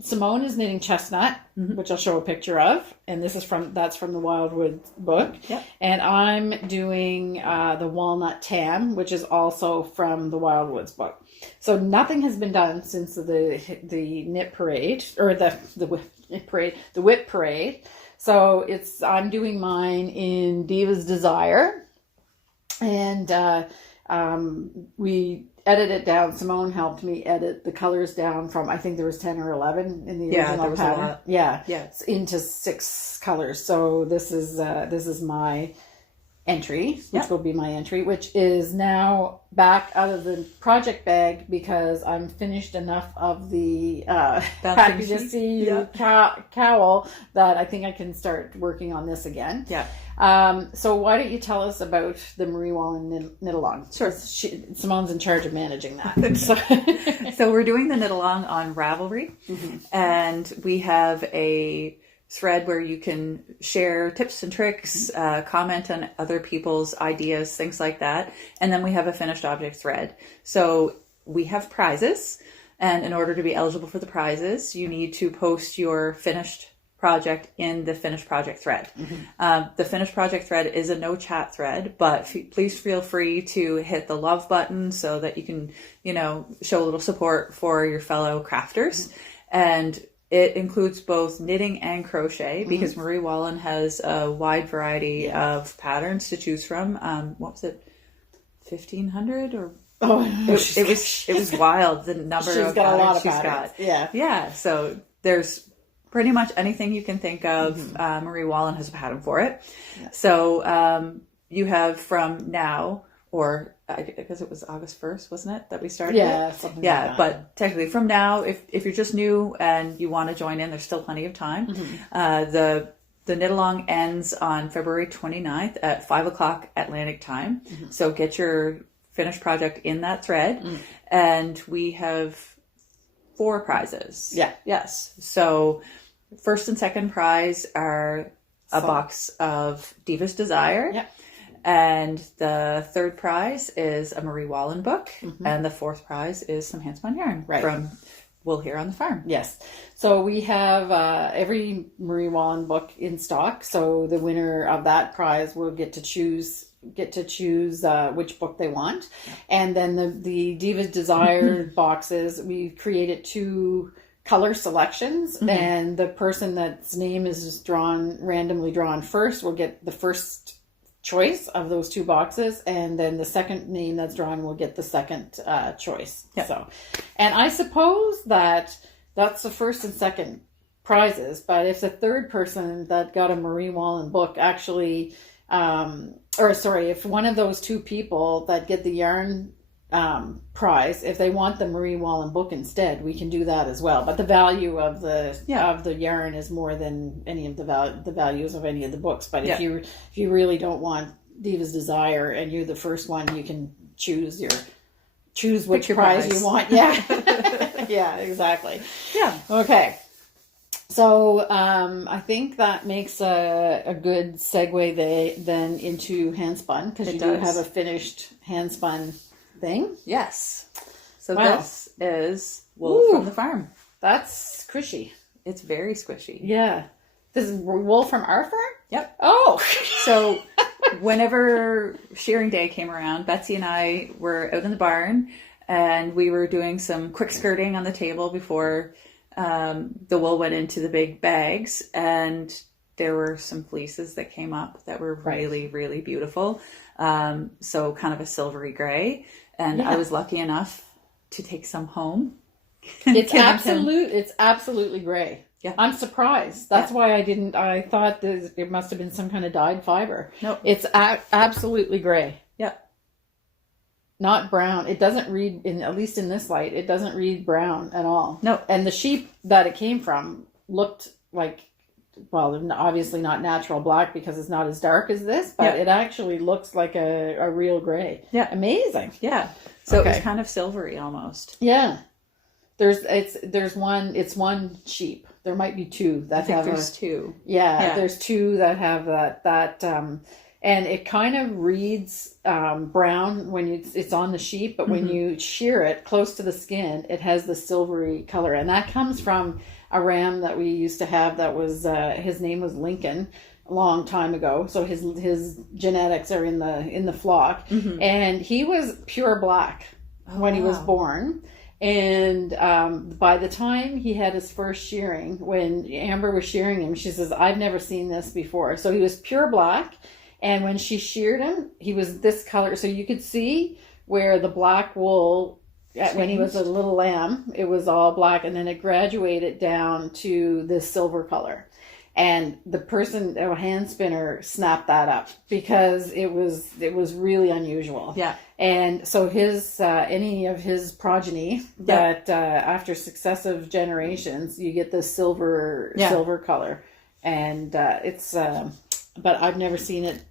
Simone is knitting Chestnut, which I'll show a picture of. And that's from the Wildwood book. Yep. And I'm doing the Walnut Tam, which is also from the Wildwoods book. So nothing has been done since the Knit Parade, or the Whip Parade. So I'm doing mine in Diva's Desire. And we edited it down. Simone helped me edit the colors down from, I think there was 10 or 11 in the original pattern. A lot. Yeah. Into 6 colors. So this is my entry, which will be my entry, which is now back out of the project bag because I'm finished enough of the Happy to See Ewe Cowl that I think I can start working on this again. Yeah. So why don't you tell us about the Marie Wallin Knit Along? Sure. Simone's in charge of managing that. So we're doing the Knit Along on Ravelry, and we have a thread where you can share tips and tricks, comment on other people's ideas, things like that. And then we have a finished object thread. So we have prizes, and in order to be eligible for the prizes, you need to post your finished project in the finished project thread. The finished project thread is a no chat thread, but please feel free to hit the love button so that you can, show a little support for your fellow crafters. And it includes both knitting and crochet because Marie Wallin has a wide variety of patterns to choose from. What was it? 1,500 or? Oh, it was wild. The number of patterns she's got. Yeah. So there's pretty much anything you can think of. Marie Wallin has a pattern for it. Yeah. So you have from now, or I guess it was August 1st, wasn't it, that we started? Yeah, something like that. But technically from now, if you're just new and you want to join in, there's still plenty of time. The Knit Along ends on February 29th at 5 o'clock Atlantic time. So get your finished project in that thread. And we have 4 prizes. Yeah. Yes. So first and second prize are a box of Diva's Desire. Yeah. And the third prize is a Marie Wallin book. And the fourth prize is some Hand-spun Yarn from Wool Here on the Farm. Yes. So we have every Marie Wallin book in stock. So the winner of that prize will get to choose which book they want. And then the Diva's Desire boxes, we created 2 color selections, and the person that's name is randomly drawn first will get the first choice of those 2 boxes, and then the second name that's drawn will get the second choice. So, and I suppose that's the first and second prizes, but if the third person that got a Marie Wallin book actually if one of those 2 people that get the yarn prize, if they want the Marie Wallin book instead, we can do that as well. But the value of the yarn is more than any of the values of any of the books. But if you really don't want Diva's Desire and you're the first one, you can choose which prize you want. Yeah. Yeah, exactly. Yeah. Okay. So I think that makes a good segue then into handspun, because you do have a finished handspun thing. Yes. So this is wool from the farm. That's squishy. It's very squishy. Yeah. This is wool from our farm? Yep. Oh. So whenever shearing day came around, Betsy and I were out in the barn and we were doing some quick skirting on the table before the wool went into the big bags, and there were some fleeces that came up that were really, really beautiful. So kind of a silvery gray. And I was lucky enough to take some home. It's absolutely gray. Yeah. I'm surprised. That's why I thought that it must have been some kind of dyed fiber. Nope. It's absolutely gray. Yeah. Not brown. It doesn't read, at least in this light, it doesn't read brown at all. No. And the sheep that it came from looked like, well, obviously not natural black because it's not as dark as this, but it actually looks like a real gray. Yeah. Amazing. Yeah. So it was kind of silvery almost. Yeah. It's one sheep. There might be two that have there's two. Yeah, there's two that have that and it kind of reads brown when it's on the sheep, but when you shear it close to the skin, it has the silvery color, and that comes from a ram that we used to have that was his name was Lincoln a long time ago. So his genetics are in the flock, and he was pure black when he was born. And by the time he had his first shearing, when Amber was shearing him, she says, I've never seen this before. So he was pure black. And when she sheared him, he was this color. So you could see where the black wool, when he was a little lamb, it was all black. And then it graduated down to this silver color. And the person, a hand spinner, snapped that up because it was really unusual. Yeah. And so his any of his progeny that after successive generations, you get this silver color, and it's but I've never seen it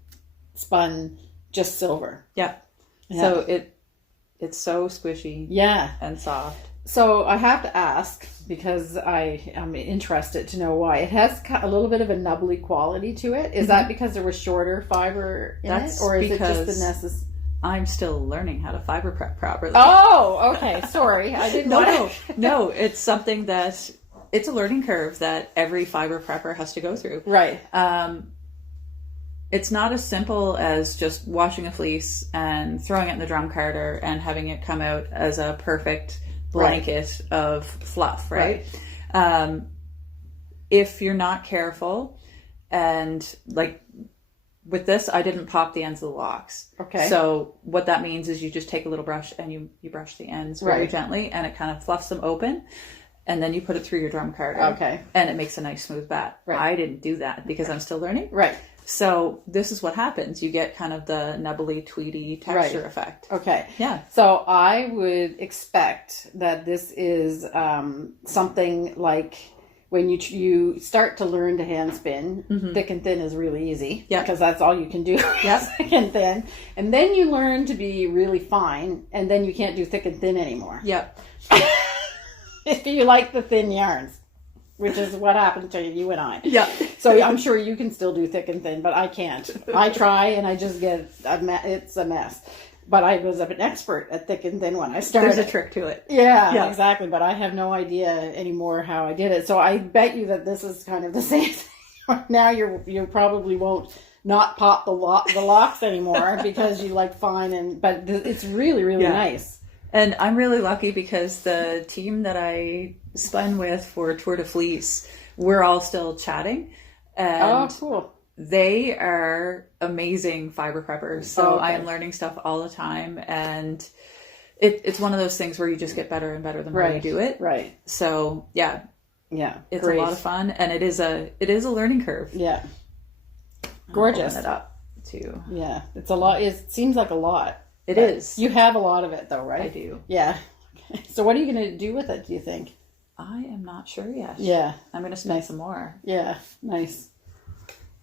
spun just silver. Yeah. So it's so squishy. Yeah. And soft. So I have to ask, because I am interested to know why. It has a little bit of a nubbly quality to it. Is that because there was shorter fiber in it? Or is it just the necessary? I'm still learning how to fiber prep properly. Oh, okay. Sorry. I didn't know. No, it's something that, it's a learning curve that every fiber prepper has to go through. Right. It's not as simple as just washing a fleece and throwing it in the drum carder and having it come out as a perfect blanket of fluff, right? If you're not careful, and like with this, I didn't pop the ends of the locks. Okay. So what that means is you just take a little brush and you brush the ends very gently, and it kind of fluffs them open, and then you put it through your drum carder. Okay. And it makes a nice smooth bat. Right. I didn't do that because I'm still learning. Right. So this is what happens. You get kind of the nubbly, tweedy texture effect. Okay. Yeah. So I would expect that this is something like when you start to learn to hand spin, thick and thin is really easy. Yeah. Because that's all you can do. Yeah. Thick and thin. And then you learn to be really fine, and then you can't do thick and thin anymore. Yep. If you like the thin yarns. Which is what happened to you and I. Yeah. So I'm sure you can still do thick and thin, but I can't. I try and I just get it's a mess. But I was an expert at thick and thin when I started. There's a trick to it. Yeah, exactly. But I have no idea anymore how I did it. So I bet you that this is kind of the same thing. Now you probably won't not pop the locks anymore because you like fine but it's really, really nice. And I'm really lucky because the team that I spun with for Tour de Fleece, we're all still chatting. And cool. They are amazing fiber preppers. So I am learning stuff all the time. And it's one of those things where you just get better and better the more you do it. Right. So yeah. Yeah. It's a lot of fun. And it is a learning curve. Yeah. Gorgeous. It up too. Yeah. It's a lot. It seems like a lot. It is. You have a lot of it though, right? I do. Yeah. Okay. So what are you going to do with it, do you think? I am not sure yet. Yeah. I'm going to spin some more. Yeah. Nice.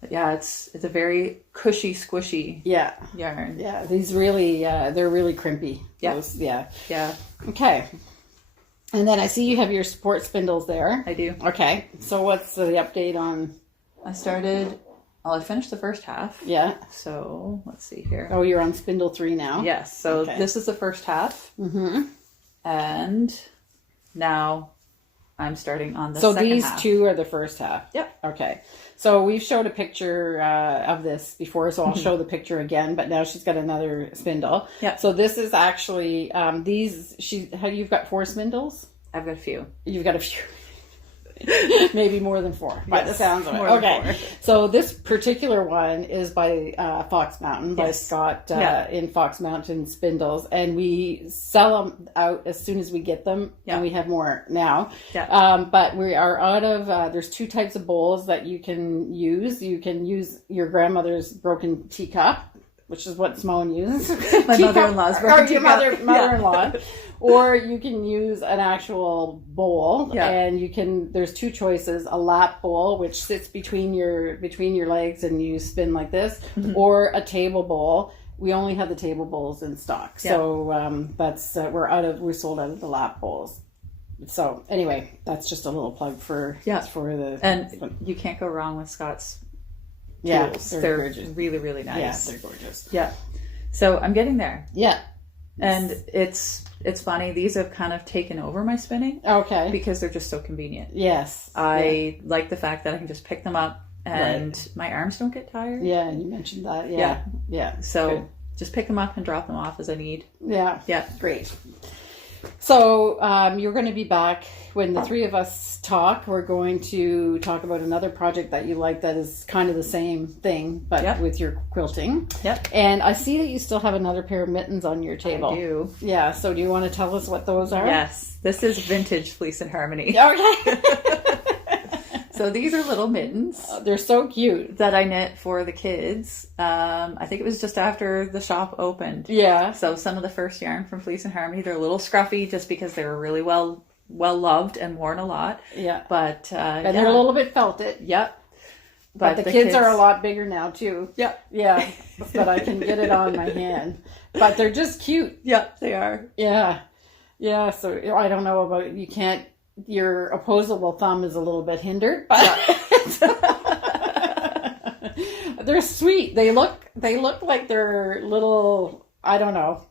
But yeah, it's a very cushy, squishy yarn. Yeah. These really, they're really crimpy. Yeah. Yeah. Okay. And then I see you have your support spindles there. I do. Okay. So what's the update on? I finished the first half. Yeah. So let's see here. Oh, you're on spindle 3 now? Yes. So this is the first half. Mm-hmm. And now I'm starting on the second half. So these two are the first half? Yep. Okay. So we've showed a picture of this before, so I'll show the picture again, but now she's got another spindle. Yeah. So this is actually, you've got 4 spindles? I've got a few. You've got a few. Maybe more than 4 by the sounds of it. More than Okay. 4. So this particular one is by Fox Mountain, by Scott in Fox Mountain Spindles. And we sell them out as soon as we get them. Yeah. And we have more now. Yeah. But we are out of, there's 2 types of bowls that you can use. You can use your grandmother's broken teacup, which is what Simone uses. My mother-in-law's broken teacup. Or your mother-in-law. Or you can use an actual bowl, and you can. There's 2 choices: a lap bowl, which sits between your legs and you spin like this, or a table bowl. We only have the table bowls in stock, so that's we sold out of the lap bowls. So anyway, that's just a little plug for the. And you can't go wrong with Scott's tools. Yeah, they're gorgeous. really, really nice. Yeah, they're gorgeous. Yeah. So I'm getting there. Yeah. And it's funny, these have kind of taken over my spinning. Okay. Because they're just so convenient. Yes. I like the fact that I can just pick them up and my arms don't get tired. Yeah, you mentioned that. Yeah. So just pick them up and drop them off as I need. Yeah. Yeah. Great. So you're going to be back when the 3 of us talk. We're going to talk about another project that you like that is kind of the same thing, but with your quilting. Yep. And I see that you still have another pair of mittens on your table. I do. Yeah. So do you want to tell us what those are? Yes. This is vintage Fleece and Harmony. Okay. So these are little mittens. They're so cute. That I knit for the kids. I think it was just after the shop opened. Yeah. So some of the first yarn from Fleece and Harmony, they're a little scruffy just because they were really well loved and worn a lot. Yeah. But and they're a little bit felted. Yep. But the kids are a lot bigger now too. Yep. Yeah. But I can get it on my hand. But they're just cute. Yep, they are. Yeah. Yeah. So I don't know about your opposable thumb is a little bit hindered, but they're sweet. They look like they're little, I don't know,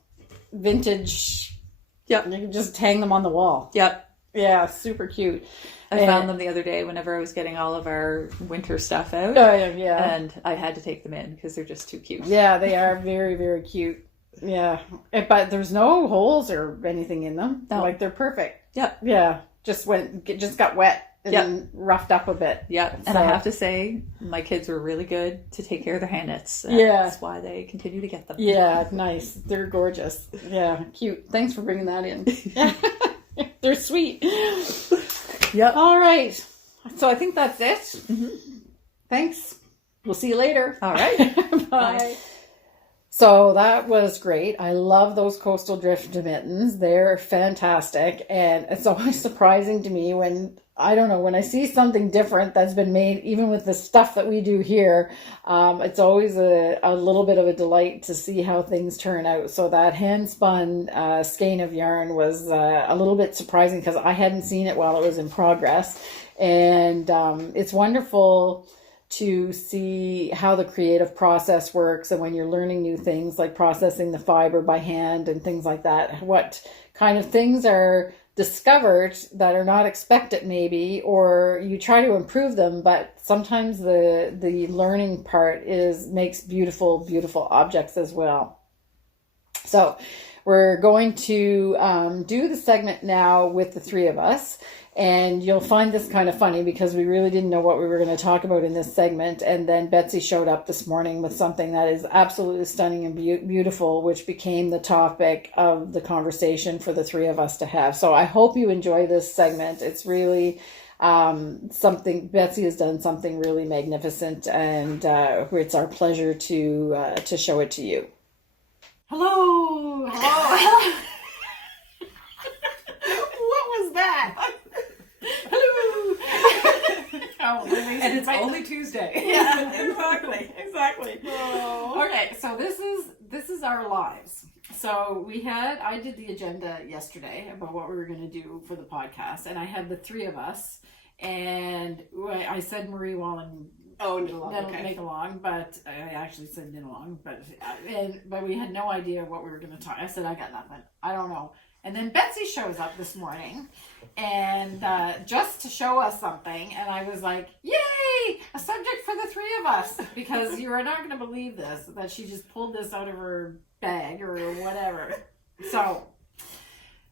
vintage. Yep. You can just hang them on the wall. Yep. Yeah, super cute. I found them the other day whenever I was getting all of our winter stuff out. Oh, yeah. And I had to take them in because they're just too cute. Yeah, they are very, very cute. Yeah. But there's no holes or anything in them. No. Like, they're perfect. Yep. Yeah. Just got wet and roughed up a bit. Yeah. And So, I have to say, my kids were really good to take care of their hand knits. Yeah. That's why they continue to get them. Yeah, nice. They're gorgeous. Yeah, cute. Thanks for bringing that in. They're sweet. Yep. All right. So I think that's it. Mm-hmm. Thanks. We'll see you later. All right. Bye. Bye. So that was great. I love those coastal drift mittens. They're fantastic. And it's always surprising to me when I see something different that's been made, even with the stuff that we do here. It's always a little bit of a delight to see how things turn out. So that hand-spun skein of yarn was a little bit surprising because I hadn't seen it while it was in progress. And it's wonderful to see how the creative process works, and when you're learning new things like processing the fiber by hand and things like that, what kind of things are discovered that are not expected maybe, or you try to improve them, but sometimes the learning part makes beautiful objects as well. So we're going to do the segment now with the 3 of us. And you'll find this kind of funny because we really didn't know what we were going to talk about in this segment. And then Betsy showed up this morning with something that is absolutely stunning and beautiful, which became the topic of the conversation for the 3 of us to have. So I hope you enjoy this segment. It's really something, Betsy has done something really magnificent, and it's our pleasure to show it to you. Hello. What was that? Hello. And it's only Tuesday. Yeah, exactly. Oh. Okay, so this is our lives. So I did the agenda yesterday about what we were going to do for the podcast, and I had the 3 of us, and I said Marie Wallin. Make along, but I actually said knit along, but we had no idea what we were going to talk. I said I got nothing. I don't know. And then Betsy shows up this morning, and just to show us something, and I was like, "Yay! A subject for the 3 of us!" Because you are not going to believe this, that she just pulled this out of her bag or whatever. So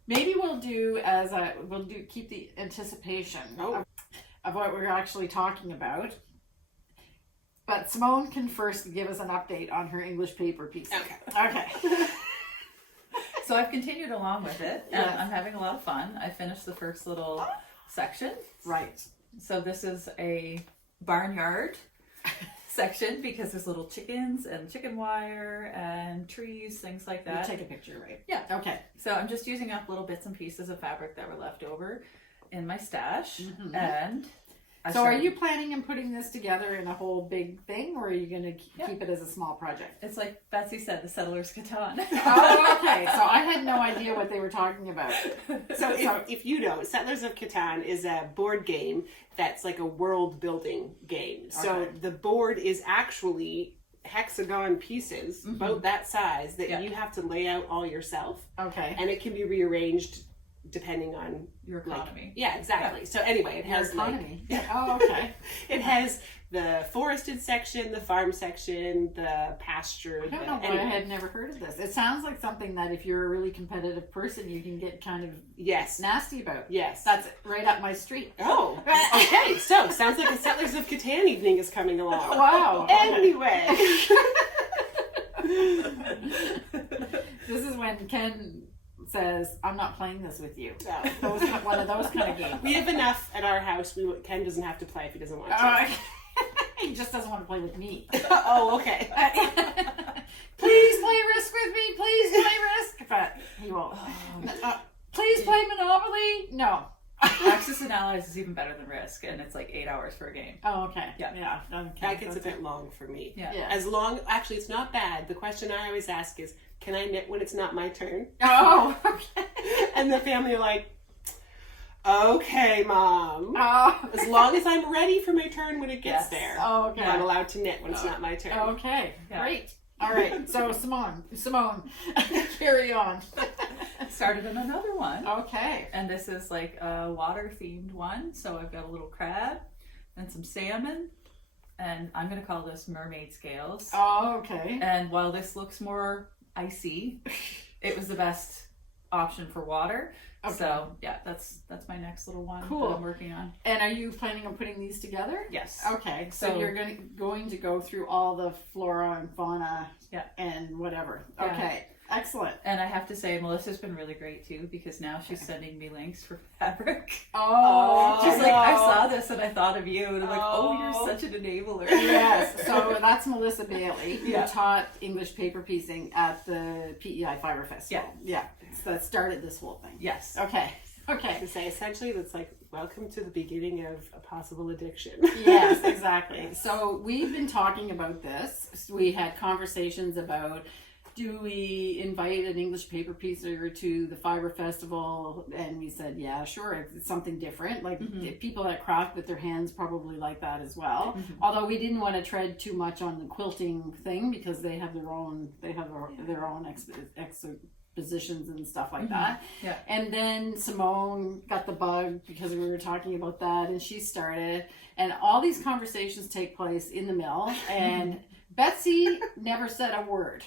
maybe we'll keep the anticipation. of what we're actually talking about. But Simone can first give us an update on her English paper piece. Okay. So I've continued along with it, and I'm having a lot of fun. I finished the first little section. Right. So this is a barnyard section because there's little chickens and chicken wire and trees, things like that. You take a picture, right? Yeah. Okay. So I'm just using up little bits and pieces of fabric that were left over in my stash, and are you planning on putting this together in a whole big thing, or are you going to keep it as a small project? It's like Betsy said, the Settlers Catan. Oh, okay. So I had no idea what they were talking about. So if you know, Settlers of Catan is a board game that's like a world building game. So the board is actually hexagon pieces, about that size, that you have to lay out all yourself. Okay. And it can be rearranged depending on your economy. Exactly. So anyway, it has economy. Oh, okay. It has the forested section, the farm section, the pasture. I don't know why I had never heard of this. It sounds like something that if you're a really competitive person, you can get kind of nasty about. Yes. That's right up my street. Oh, okay. So sounds like a Settlers of Catan evening is coming along. Wow. Anyway. This is when Ken says, I'm not playing this with you. One of those kind of games. We have enough at our house. Ken doesn't have to play if he doesn't want to. He just doesn't want to play with me. Oh, okay. Please play Risk with me. Please play Risk. But he won't. Please play Monopoly. No. Axis and Allies is even better than Risk, and it's like 8 hours for a game. Oh, okay. Yeah. Okay. That gets a bit long for me. Yeah. Actually, it's not bad. The question I always ask is, can I knit when it's not my turn? Oh, okay. And the family are like, okay, Mom. Oh. As long as I'm ready for my turn when it gets there. Oh, okay. I'm allowed to knit when it's not my turn. Okay. Yeah. Great. All right. So Simone, carry on. Started on another one. Okay. And this is like a water themed one. So I've got a little crab and some salmon. And I'm going to call this mermaid scales. Oh, okay. And while this looks more icy, it was the best option for water. Okay. So yeah, that's my next little one that I'm working on. And are you planning on putting these together? Yes. Okay. So you're going to go through all the flora and fauna and whatever. Yeah. Okay. Excellent. And I have to say, Melissa's been really great too, because now she's sending me links for fabric. Oh, she's like, I saw this and I thought of you, and I'm like, oh, you're such an enabler. Yes. So that's Melissa Bailey, who taught English paper piecing at the PEI Fiber Festival. Yeah. So that started this whole thing. Yes. Okay. To say essentially, that's like, welcome to the beginning of a possible addiction. Yes, exactly. So we've been talking about this. We had conversations about, do we invite an English paper piecer to the Fiber Festival? And we said, yeah, sure. It's something different. Like people that craft with their hands probably like that as well. Although we didn't want to tread too much on the quilting thing, because they have their own expositions and stuff like that. Yeah. And then Simone got the bug because we were talking about that, and she started. And all these conversations take place in the mill, and Betsy never said a word.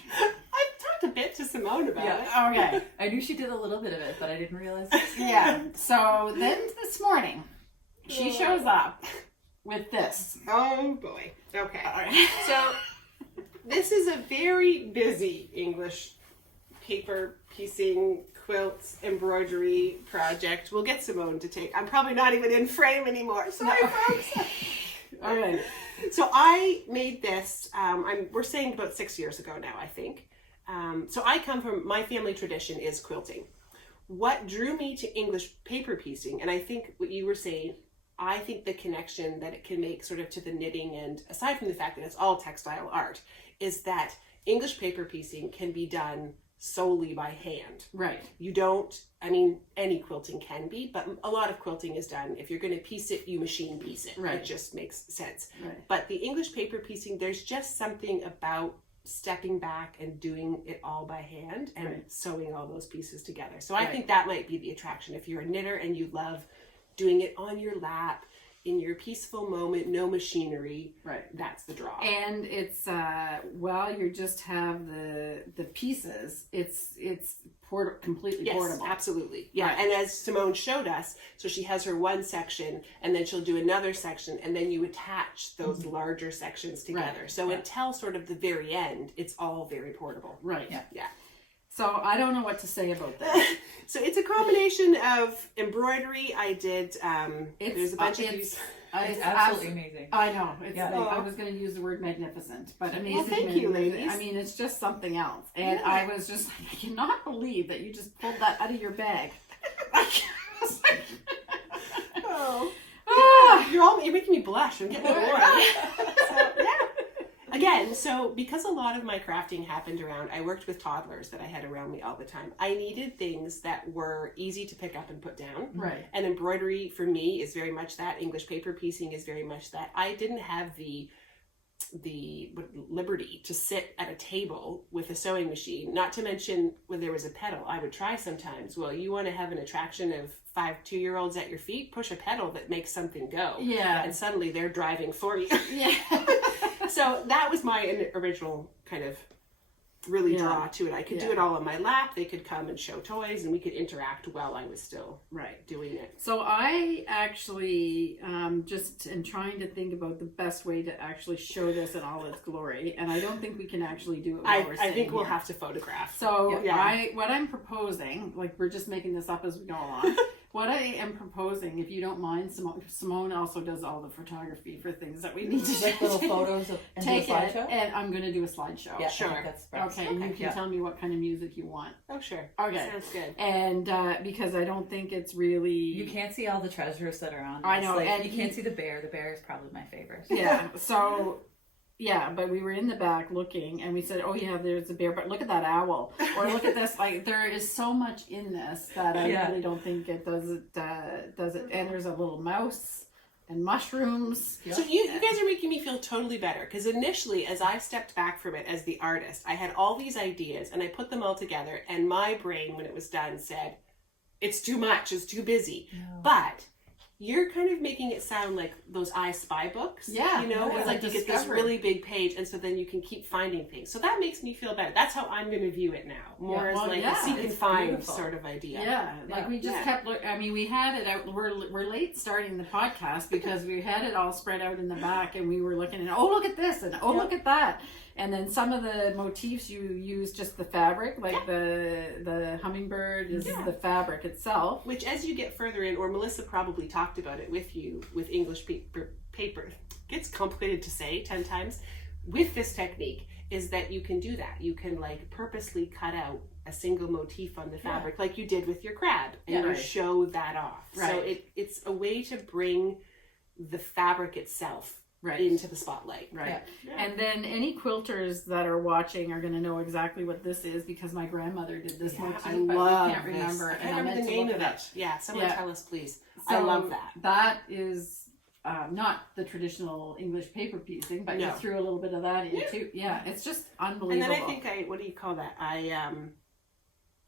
I talked a bit to Simone about it. Okay. I knew she did a little bit of it, but I didn't realize. Yeah. So then this morning, she shows up with this. Oh boy. Okay. So this is a very busy English paper piecing, quilts, embroidery project. We'll get Simone to take. I'm probably not even in frame anymore. Sorry, folks. All right. So I made this, we're saying about 6 years ago now, I think. So I come from, my family tradition is quilting. What drew me to English paper piecing, and I think what you were saying, I think the connection that it can make sort of to the knitting, and aside from the fact that it's all textile art, is that English paper piecing can be done solely by hand. Right. You don't, I mean, any quilting can be, but a lot of quilting is done. If you're going to piece it, you machine piece it. Right. It just makes sense. Right. But the English paper piecing, there's just something about stepping back and doing it all by hand and sewing all those pieces together. So I think that might be the attraction. If you're a knitter and you love doing it on your lap, in your peaceful moment, no machinery, that's the draw. And it's you just have the pieces, it's completely Yes, portable. absolutely. Yeah, Right. and as Simone showed us, so she has her one section, and then she'll do another section, and then you attach those larger sections together. Right. So until sort of the very end, it's all very portable. Right. Yeah. So I don't know what to say about that. So it's a combination of embroidery. I did. There's a bunch of these. It's absolutely amazing. I know. It's Yeah. I was going to use the word magnificent, but amazing. Well, thank you, ladies. I mean, it's just something else. And Yeah. I was just like, I cannot believe that you just pulled that out of your bag. I was like, Oh, you're making me blush. I'm getting warm. So, yeah. Again, so because a lot of my crafting happened around, I worked with toddlers that I had around me all the time. I needed things that were easy to pick up and put down. right. And embroidery for me is very much that. English paper piecing is very much that. I didn't have the liberty to sit at a table with a sewing machine, not to mention when there was a pedal. I would try sometimes. Well, you want to have an attraction of 5 2-year-olds at your feet, push a pedal that makes something go. Yeah. And suddenly they're driving for you. Yeah. So that was my original kind of really draw to it. I could do it all on my lap. They could come and show toys, and we could interact while I was still doing it. So I actually just am trying to think about the best way to actually show this in all its glory, and I don't think we can actually do it while we're I think sitting we'll here. have to photograph. So Yeah. what I'm proposing, like we're just making this up as we go along. What I am proposing, if you don't mind, Simone also does all the photography for things that we need to Like little photos of and take do a it, slideshow? and I'm going to do a slideshow. Yeah, Sure. I think that's best. Okay, and you can tell me what kind of music you want. Oh, sure. Okay. Sounds good. And because I don't think it's really... You can't see all the treasures that are on this. I know, Like, and you can't see the bear. The bear is probably my favorite. Yeah, so... Yeah, but we were in the back looking, and we said, "Oh yeah, there's a bear, but look at that owl, or look at this." Like there is so much in this that I really don't think it does it. And there's a little mouse and mushrooms. So you guys are making me feel totally better, because initially, as I stepped back from it as the artist, I had all these ideas and I put them all together, and my brain, when it was done, said, "It's too much. It's too busy." No. But you're kind of making it sound like those I Spy books. Yeah, You know, it's it's like you get this discovery. really big page, and so then you can keep finding things. So that makes me feel better. That's how I'm going to view it now. More as like a seek and it's find beautiful. sort of idea. Yeah, like we just kept look. I mean, we had it out. We're late starting the podcast because we had it all spread out in the back, and we were looking at, oh look at this, and oh look at that, and then some of the motifs you use just the fabric, like the hummingbird is the fabric itself. Which, as you get further in, or Melissa probably talked about it with you with English paper, gets complicated to say 10 times. With this technique, is that you can do that. You can like purposely cut out a single motif on the fabric, like you did with your crab, and you show that off. So it's a way to bring the fabric itself into the spotlight. Right. Yeah. And then any quilters that are watching are going to know exactly what this is, because my grandmother did this motif. I love I can't this. remember. I can't remember the name of it. Yeah, someone tell us, please. So I love that. That is not the traditional English paper piecing, but you threw a little bit of that in too. Yeah, it's just unbelievable. And then I think what do you call that? I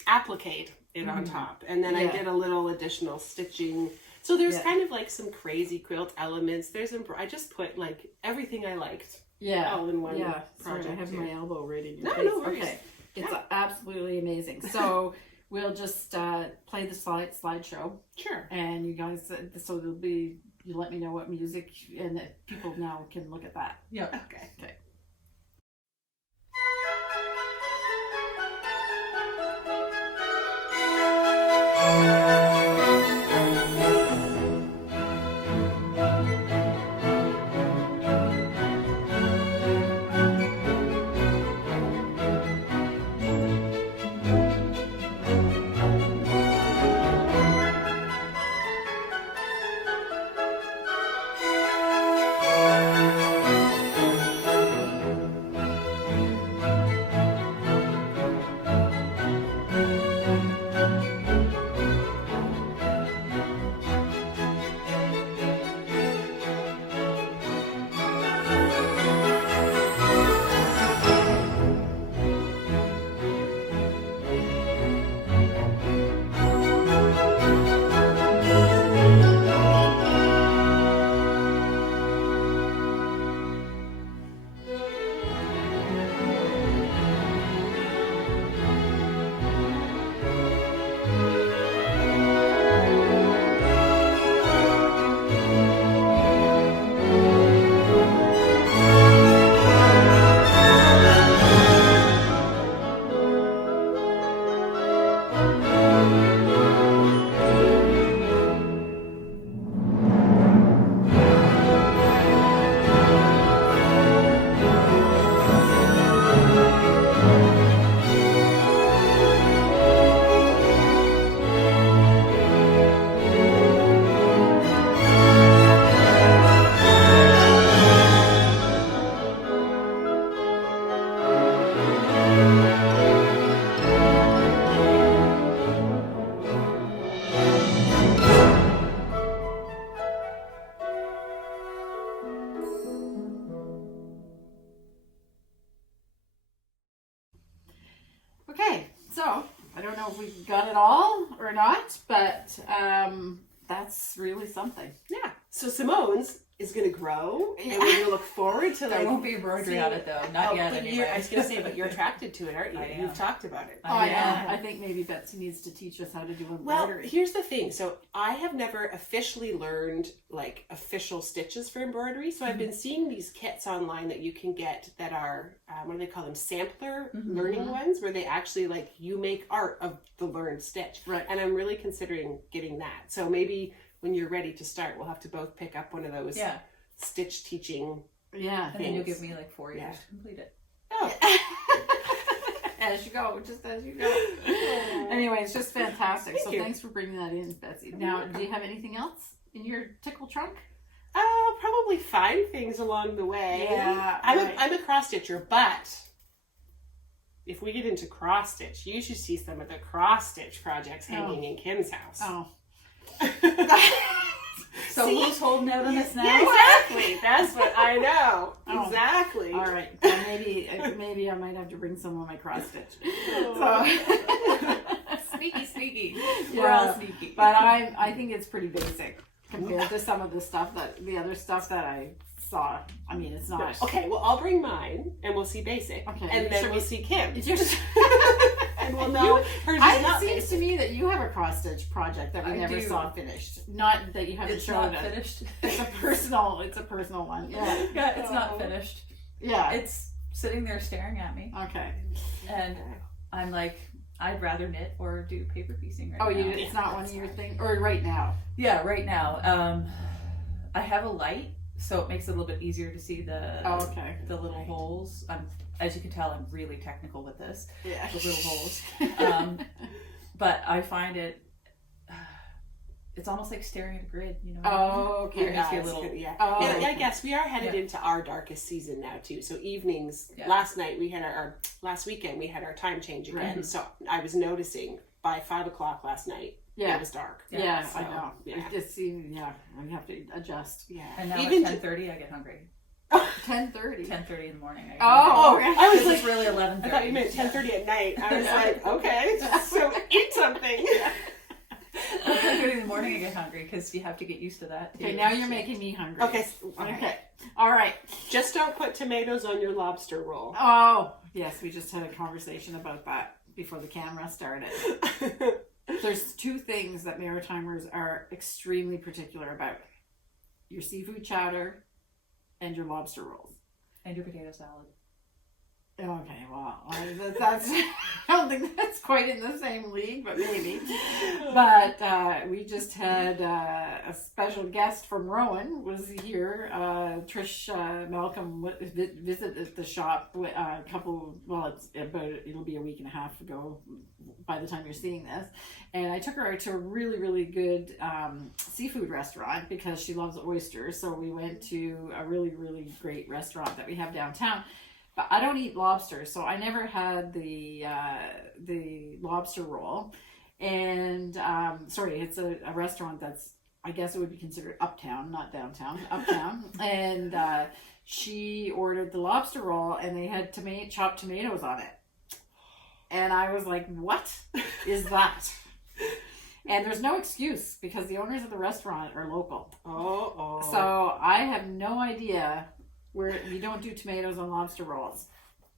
appliqued it on top, and then I did a little additional stitching. So there's kind of like some crazy quilt elements. I just put like everything I liked. All in one project. Sorry, I have my elbow right in your No, face. no worries. Okay, it's absolutely amazing. So we'll just play the slideshow. Sure. And you guys, so there'll be. You let me know what music, and that people now can look at that. Yeah. Okay. So I don't know if we got it all or not, but that's really something. Yeah. So Simone's is going to grow, and we're going to look forward to There won't be embroidery on it though. Not yet anyway. I was going to say, but you're attracted to it, aren't you? I am. You've talked about it. Oh yeah. I think maybe Betsy needs to teach us how to do embroidery. Well, here's the thing. So I have never officially learned like official stitches for embroidery. So I've been seeing these kits online that you can get that are, what do they call them? Sampler learning ones, where they actually like you make art of the learned stitch. Right. And I'm really considering getting that. So maybe when you're ready to start, we'll have to both pick up one of those stitch teaching. Yeah. And then you'll give me like 4 years to complete it. Oh. As you go, just as you go. Anyway, it's just fantastic. So thanks for bringing that in, Betsy. Now, do you have anything else in your tickle trunk? Probably find things along the way. Yeah. I'm a cross stitcher, but if we get into cross stitch, you should see some of the cross stitch projects hanging in Kim's house. Oh. So who's holding out on us now? Yeah, exactly. That's what I know. Oh. Exactly. All right. Then maybe I might have to bring some of my cross stitch. So. Sneaky. We're all sneaky. But I think it's pretty basic compared to some of the other stuff that I saw. I mean, it's not. Okay, well, I'll bring mine and we'll see basic. Okay. And then we'll see Kim. And we'll You- know hers is not It seems basic. to me that you have a cross stitch project that we I never do. saw finished. Not that you haven't It's shown not it. finished. It's a personal one. Yeah. Yeah, it's not finished. Yeah. It's sitting there staring at me. Okay. And I'm like, I'd rather knit or do paper piecing right now. It's not one of your things, or right now. Yeah, right now. I have a light, so it makes it a little bit easier to see the the little holes. As you can tell, I'm really technical with this. Yeah. The little holes. But I find it's almost like staring at a grid, you know. Oh, okay. You see a little. Oh. Yeah, I guess we are headed into our darkest season now too. So evenings. Last night we had last weekend we had our time change again. Right. So I was noticing by 5 o'clock last night it was dark. Yeah, So, I know. Yeah. It just seems, we have to adjust. Yeah. And now Even at 10:30, I get hungry. 10:30. 10:30 in the morning. I get Oh, hungry. okay. I was Because like, it's really 11:30. I thought you meant 10:30 at night. I was like, okay, so eat something. 10:30 in the morning, I get hungry because you have to get used to that. Okay, now you're making me hungry. Okay. All right. Just don't put tomatoes on your lobster roll. Oh, yes, we just had a conversation about that before the camera started. There's two things that Maritimers are extremely particular about. Your seafood chowder and your lobster rolls. And your potato salad. Okay, well, that's I don't think that's quite in the same league, but maybe. But we just had a special guest from Rowan was here. Trish Malcolm visited the shop a couple. Well, it'll be a week and a half ago by the time you're seeing this, and I took her to a really, really good seafood restaurant because she loves oysters. So we went to a really, really great restaurant that we have downtown. But I don't eat lobster, so I never had the lobster roll. And it's a restaurant that's, I guess it would be considered uptown, not downtown, uptown. And she ordered the lobster roll, and they had chopped tomatoes on it. And I was like, "What is that?" And there's no excuse because the owners of the restaurant are local. So I have no idea. Where you don't do tomatoes on lobster rolls.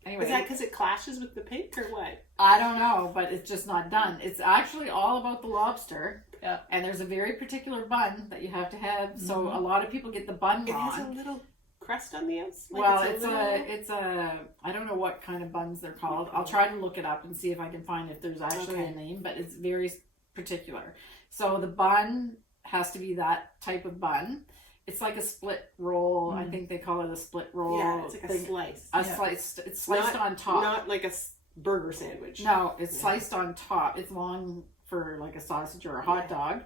Anyway, is that because it clashes with the pink or what? I don't know, but it's just not done. It's actually all about the lobster. Yeah. And there's a very particular bun that you have to have. So a lot of people get the bun wrong. It has a little crust on the outside. Well, it's a I don't know what kind of buns they're called. I'll try to look it up and see if I can find if there's actually a name, but it's very particular. So the bun has to be that type of bun. It's like a split roll. I think they call it a split roll. Yeah, it's like a slice. Slice. It's sliced on top. Not like a burger sandwich. No, it's sliced on top. It's long for like a sausage or a hot dog.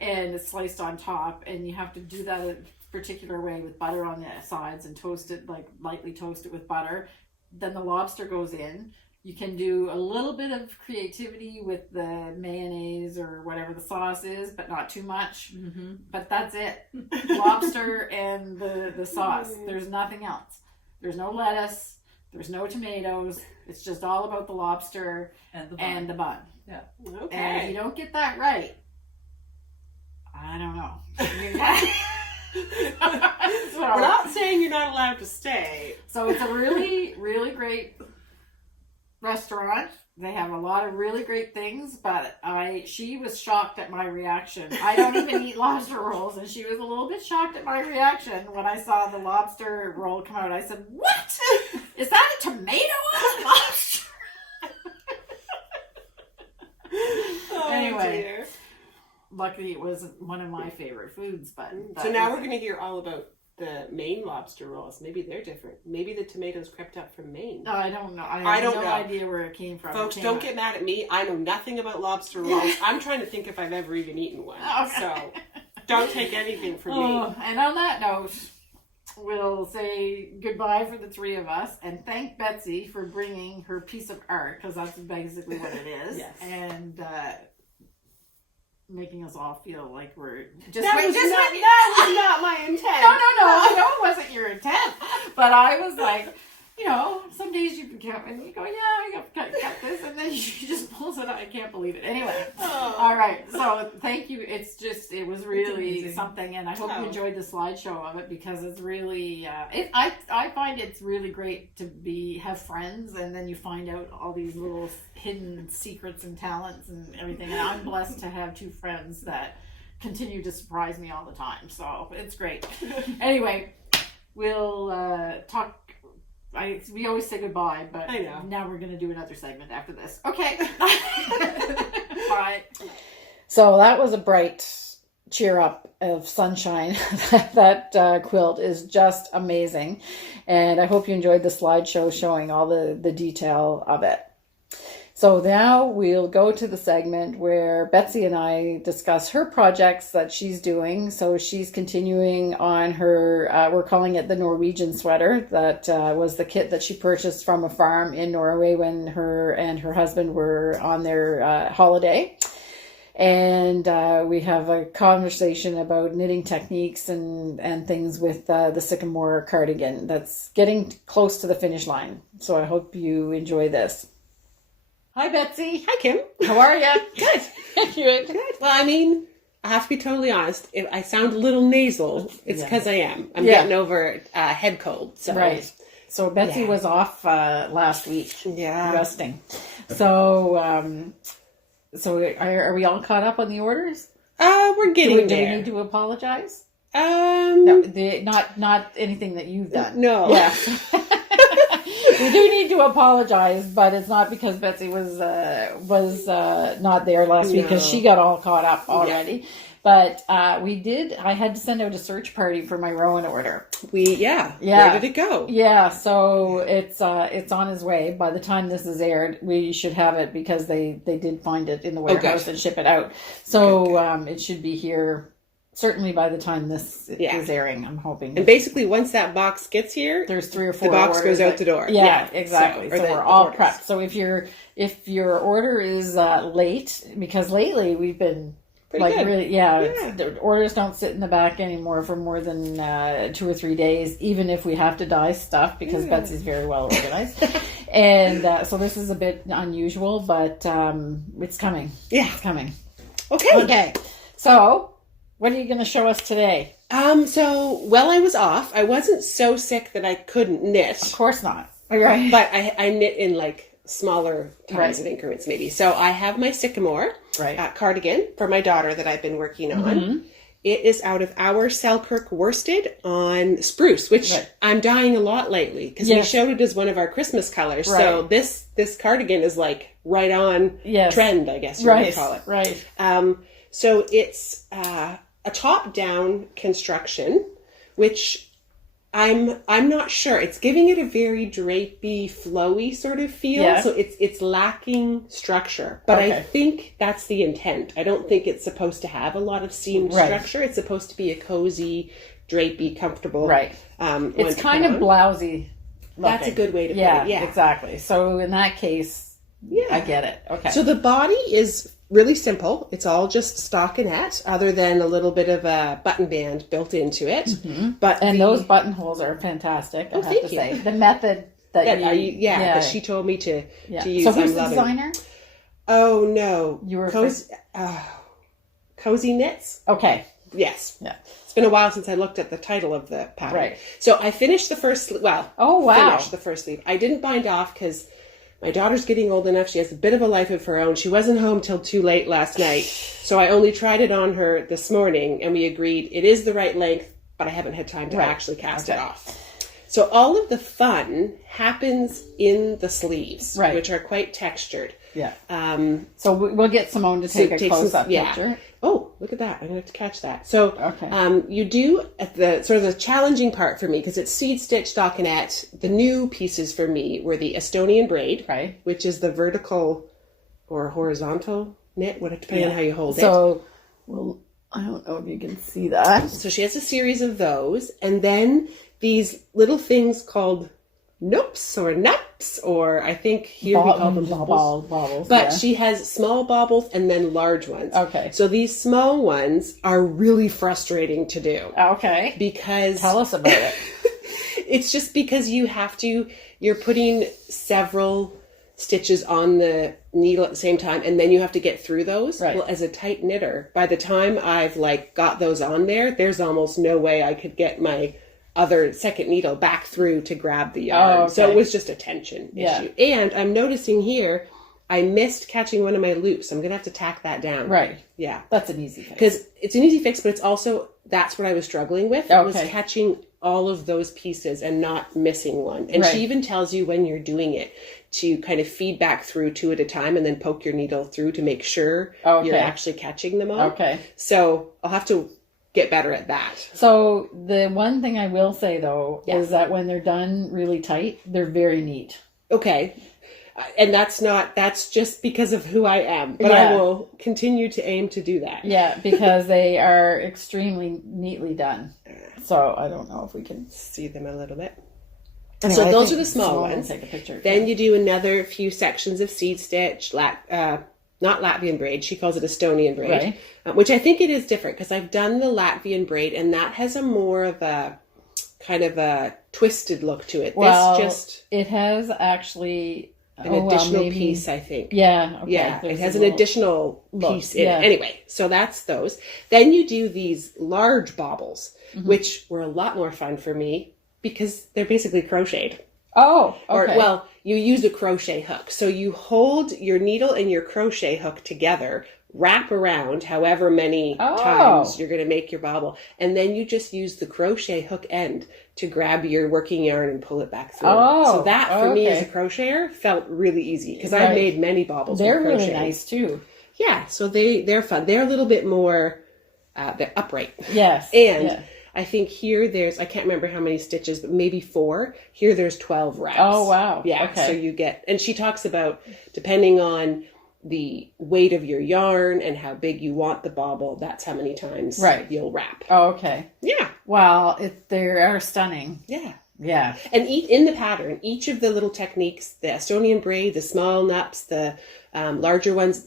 And it's sliced on top. And you have to do that a particular way with butter on the sides and toast it, like lightly toast it with butter. Then the lobster goes in. You can do a little bit of creativity with the mayonnaise or whatever the sauce is, but not too much. Mm-hmm. But that's it. Lobster and the sauce. There's nothing else. There's no lettuce. There's no tomatoes. It's just all about the lobster and the bun. Yeah. Okay. And if you don't get that right, I don't know. We're not saying you're not allowed to stay. So it's a really, really great restaurant. They have a lot of really great things, but she was shocked at my reaction. I don't even eat lobster rolls, and she was a little bit shocked at my reaction when I saw the lobster roll come out. I said, "What? Is that a tomato on a lobster?" Anyway, dear. Luckily it wasn't one of my favorite foods. But so now we're going to hear all about the Maine lobster rolls. Maybe they're different. Maybe the tomatoes crept up from Maine. No, I don't know. I have no idea where it came from. Folks, don't get mad at me. I know nothing about lobster rolls. I'm trying to think if I've ever even eaten one. Okay. So don't take anything from me. And on that note, we'll say goodbye for the three of us and thank Betsy for bringing her piece of art, because that's basically what it is. Yes. And making us all feel like we're just That was not my intent. No, I know it wasn't your intent, but I was like, some days you can and you go, yeah, I got this, and then she just pulls it out. I can't believe it. Anyway, all right. So thank you. It was really something, and I hope you enjoyed the slideshow of it, because it's really. I find it's really great to have friends, and then you find out all these little hidden secrets and talents and everything. And I'm blessed to have two friends that continue to surprise me all the time. So it's great. Anyway, we'll talk. We always say goodbye, but I know. Now we're going to do another segment after this. Okay. Bye. So that was a bright cheer up of sunshine. That quilt is just amazing. And I hope you enjoyed the slideshow showing all the detail of it. So now we'll go to the segment where Betsy and I discuss her projects that she's doing. So she's continuing on her, we're calling it the Norwegian sweater. That was the kit that she purchased from a farm in Norway when her and her husband were on their holiday. And we have a conversation about knitting techniques and things with the Sycamore Cardigan that's getting close to the finish line. So I hope you enjoy this. Hi, Betsy. Hi, Kim. How are you? Good. Good. Well, I mean, I have to be totally honest. If I sound a little nasal, it's because I am. I'm getting over head cold. So. Right. So Betsy was off last week. Yeah. Resting. So, are we all caught up on the orders? We're getting there. Do we need to apologize? No, not anything that you've done. No. Yeah. We do need to apologize, but it's not because Betsy was not there last week, because she got all caught up already. Yeah. But I had to send out a search party for my Rowan order. Where did it go? Yeah, so it's on its way. By the time this is aired, we should have it, because they did find it in the warehouse and ship it out. So it should be here certainly by the time this is airing, I'm hoping. And basically, once that box gets here, there's 3 or 4 the box goes out the door. Yeah, exactly. So we're all prepped. So if your order is late, because lately we've been really, the orders don't sit in the back anymore for more than 2 or 3 days, even if we have to dye stuff, because Betsy's very well organized. And so this is a bit unusual, but it's coming. Yeah, it's coming. Okay. So what are you going to show us today? So while I was off, I wasn't so sick that I couldn't knit. Of course not. Right. But I knit in smaller times of increments, maybe. So I have my Sycamore cardigan for my daughter that I've been working on. Mm-hmm. It is out of our Selkirk worsted on spruce, which I'm dyeing a lot lately, because we showed it as one of our Christmas colors. Right. So this cardigan is right on trend, I guess you would call it. Right. So it's a top-down construction, which I'm not sure. It's giving it a very drapey, flowy sort of feel. Yeah. So it's lacking structure. But I think that's the intent. I don't think it's supposed to have a lot of seamed structure. It's supposed to be a cozy, drapey, comfortable. Right. It's kind of blousy looking. That's a good way to put it. Yeah, exactly. So in that case, I get it. Okay. So the body is really simple. It's all just stockinette, other than a little bit of a button band built into it. Mm-hmm. Those buttonholes are fantastic. I have to say the method But she told me to use. So who's the designer? Oh no, You were Cozy Knits. Okay. Yes. Yeah. It's been a while since I looked at the title of the pattern. Right. So I finished the first sleeve. Well, finished the first sleeve. I didn't bind off because my daughter's getting old enough. She has a bit of a life of her own. She wasn't home till too late last night. So I only tried it on her this morning, and we agreed it is the right length, but I haven't had time to actually cast it off. So all of the fun happens in the sleeves, which are quite textured. Yeah. So we'll get Simone to take a close-up picture. Oh, look at that. I'm going to have to catch that. So you do, at the sort of the challenging part for me, because it's seed stitch stockinette, the new pieces for me were the Estonian braid, which is the vertical or horizontal knit, depending on how you hold it. So, well, I don't know if you can see that. So she has a series of those, and then these little things called noops or nups, or I think here we call them baubles. But she has small baubles and then large ones. Okay. So these small ones are really frustrating to do. Okay. Because... Tell us about it. It's just because you're putting several stitches on the needle at the same time, and then you have to get through those. Right. Well, as a tight knitter, by the time I've got those on there's almost no way I could get my other second needle back through to grab the yarn. Okay. So it was just a tension issue. And I'm noticing here, I missed catching one of my loops. I'm going to have to tack that down. Right. Yeah. That's an easy fix. Because it's an easy fix, but it's also, that's what I was struggling with. Okay. Was catching all of those pieces and not missing one. And she even tells you when you're doing it to kind of feed back through two at a time and then poke your needle through to make sure you're actually catching them all. Okay. So I'll have to get better at that. So the one thing I will say though is that when they're done really tight, they're very neat. Okay. And that's just because of who I am, but I will continue to aim to do that. Yeah, because they are extremely neatly done. So I don't know if we can see them a little bit. Anyway, so those are the small ones. Take a picture. Then you do another few sections of seed stitch, not Latvian braid. She calls it Estonian braid, which I think it is different because I've done the Latvian braid and that has a more of a kind of a twisted look to it. Well, it has actually an additional piece, I think. Yeah. Okay. Yeah. It has an additional piece in it. Anyway, so that's those. Then you do these large baubles, which were a lot more fun for me because they're basically crocheted. Oh, okay. Or, you use a crochet hook. So you hold your needle and your crochet hook together, wrap around however many times you're going to make your bauble, and then you just use the crochet hook end to grab your working yarn and pull it back through. So that, for me as a crocheter, felt really easy because I've made many baubles with crochet. They're really nice too. Yeah, so they're fun. They're a little bit more they're upright. Yes. And I think here there's, I can't remember how many stitches, but maybe 4. Here there's 12 wraps. Oh, wow. Yeah. Okay. So you get, and she talks about, depending on the weight of your yarn and how big you want the bauble, that's how many times you'll wrap. Oh, okay. Yeah. Well, they are stunning. Yeah. Yeah. And in the pattern, each of the little techniques, the Estonian braid, the small nups, the larger ones,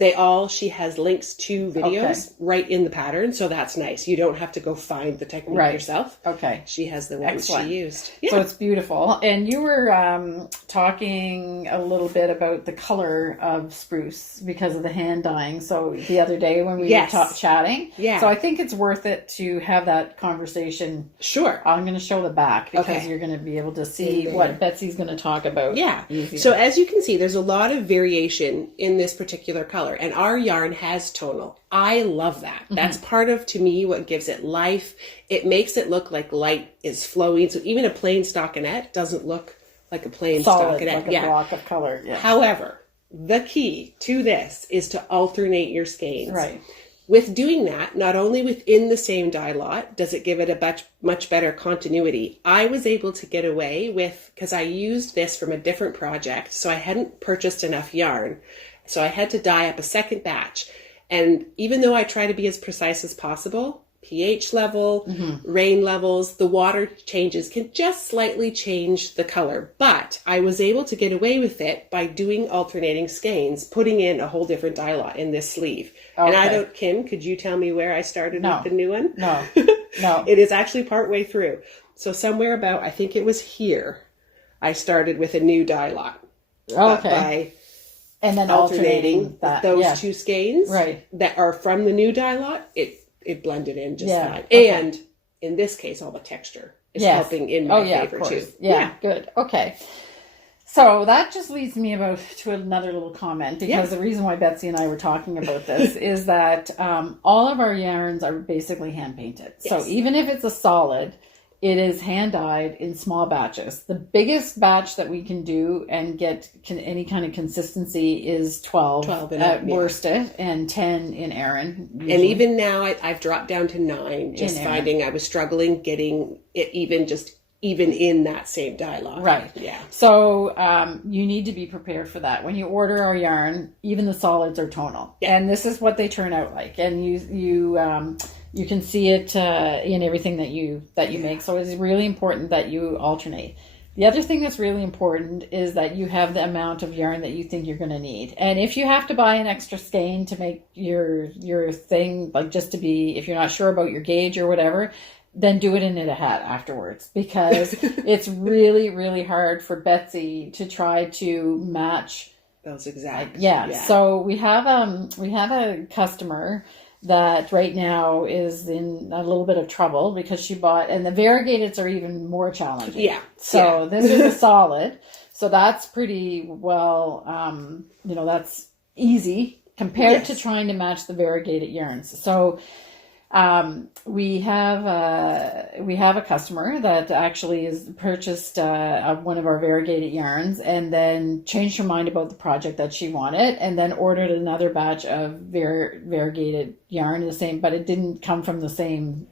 she has links to videos right in the pattern. So that's nice. You don't have to go find the technique yourself. Okay. She has the ones she used. Yeah. So it's beautiful. And you were talking a little bit about the color of spruce because of the hand dyeing. So the other day when we were chatting. Yeah. So I think it's worth it to have that conversation. Sure. I'm going to show the back because you're going to be able to see what Betsy's going to talk about. Yeah. So as you can see, there's a lot of variation in this particular color, and our yarn has tonal. I love that. That's part of, to me, what gives it life. It makes it look like light is flowing. So even a plain stockinette doesn't look like a plain stockinette. Like a block of color. Yeah. However, the key to this is to alternate your skeins. Right. With doing that, not only within the same dye lot does it give it a much better continuity, I was able to get away with, because I used this from a different project, so I hadn't purchased enough yarn. So I had to dye up a second batch. And even though I try to be as precise as possible, pH level, rain levels, the water changes can just slightly change the color. But I was able to get away with it by doing alternating skeins, putting in a whole different dye lot in this sleeve. Okay. And Kim, could you tell me where I started with the new one? No, no. It is actually partway through. So somewhere about, I think it was here, I started with a new dye lot. Okay. By and then alternating that, those two skeins right. that are from the new dye lot, it blended in just fine. Okay. And in this case, all the texture is helping in my favor too. Yeah, good. Okay. So that just leads me to another little comment, because the reason why Betsy and I were talking about this is that all of our yarns are basically hand painted. Yes. So even if it's a solid, it is hand dyed in small batches. The biggest batch that we can do and get any kind of consistency is 12 at worsted and 10 in Aran. Usually. And even now I've dropped down to 9, just finding I was struggling getting it even in that same dye lot. Right. Yeah. So you need to be prepared for that. When you order our yarn, even the solids are tonal. Yeah. And this is what they turn out like. And you can see it in everything that you make. So it's really important that you alternate. The other thing that's really important is that you have the amount of yarn that you think you're going to need. And if you have to buy an extra skein to make your thing, like just to be, if you're not sure about your gauge or whatever, then do it in a hat afterwards, because it's really, really hard for Betsy to try to match those exact. So we have a customer that right now is in a little bit of trouble because she bought, and the variegateds are even more challenging. Yeah. So this is a solid. So that's pretty well, that's easy compared to trying to match the variegated yarns. So we have a customer that actually has purchased one of our variegated yarns and then changed her mind about the project that she wanted, and then ordered another batch of variegated yarn, but it didn't come from the same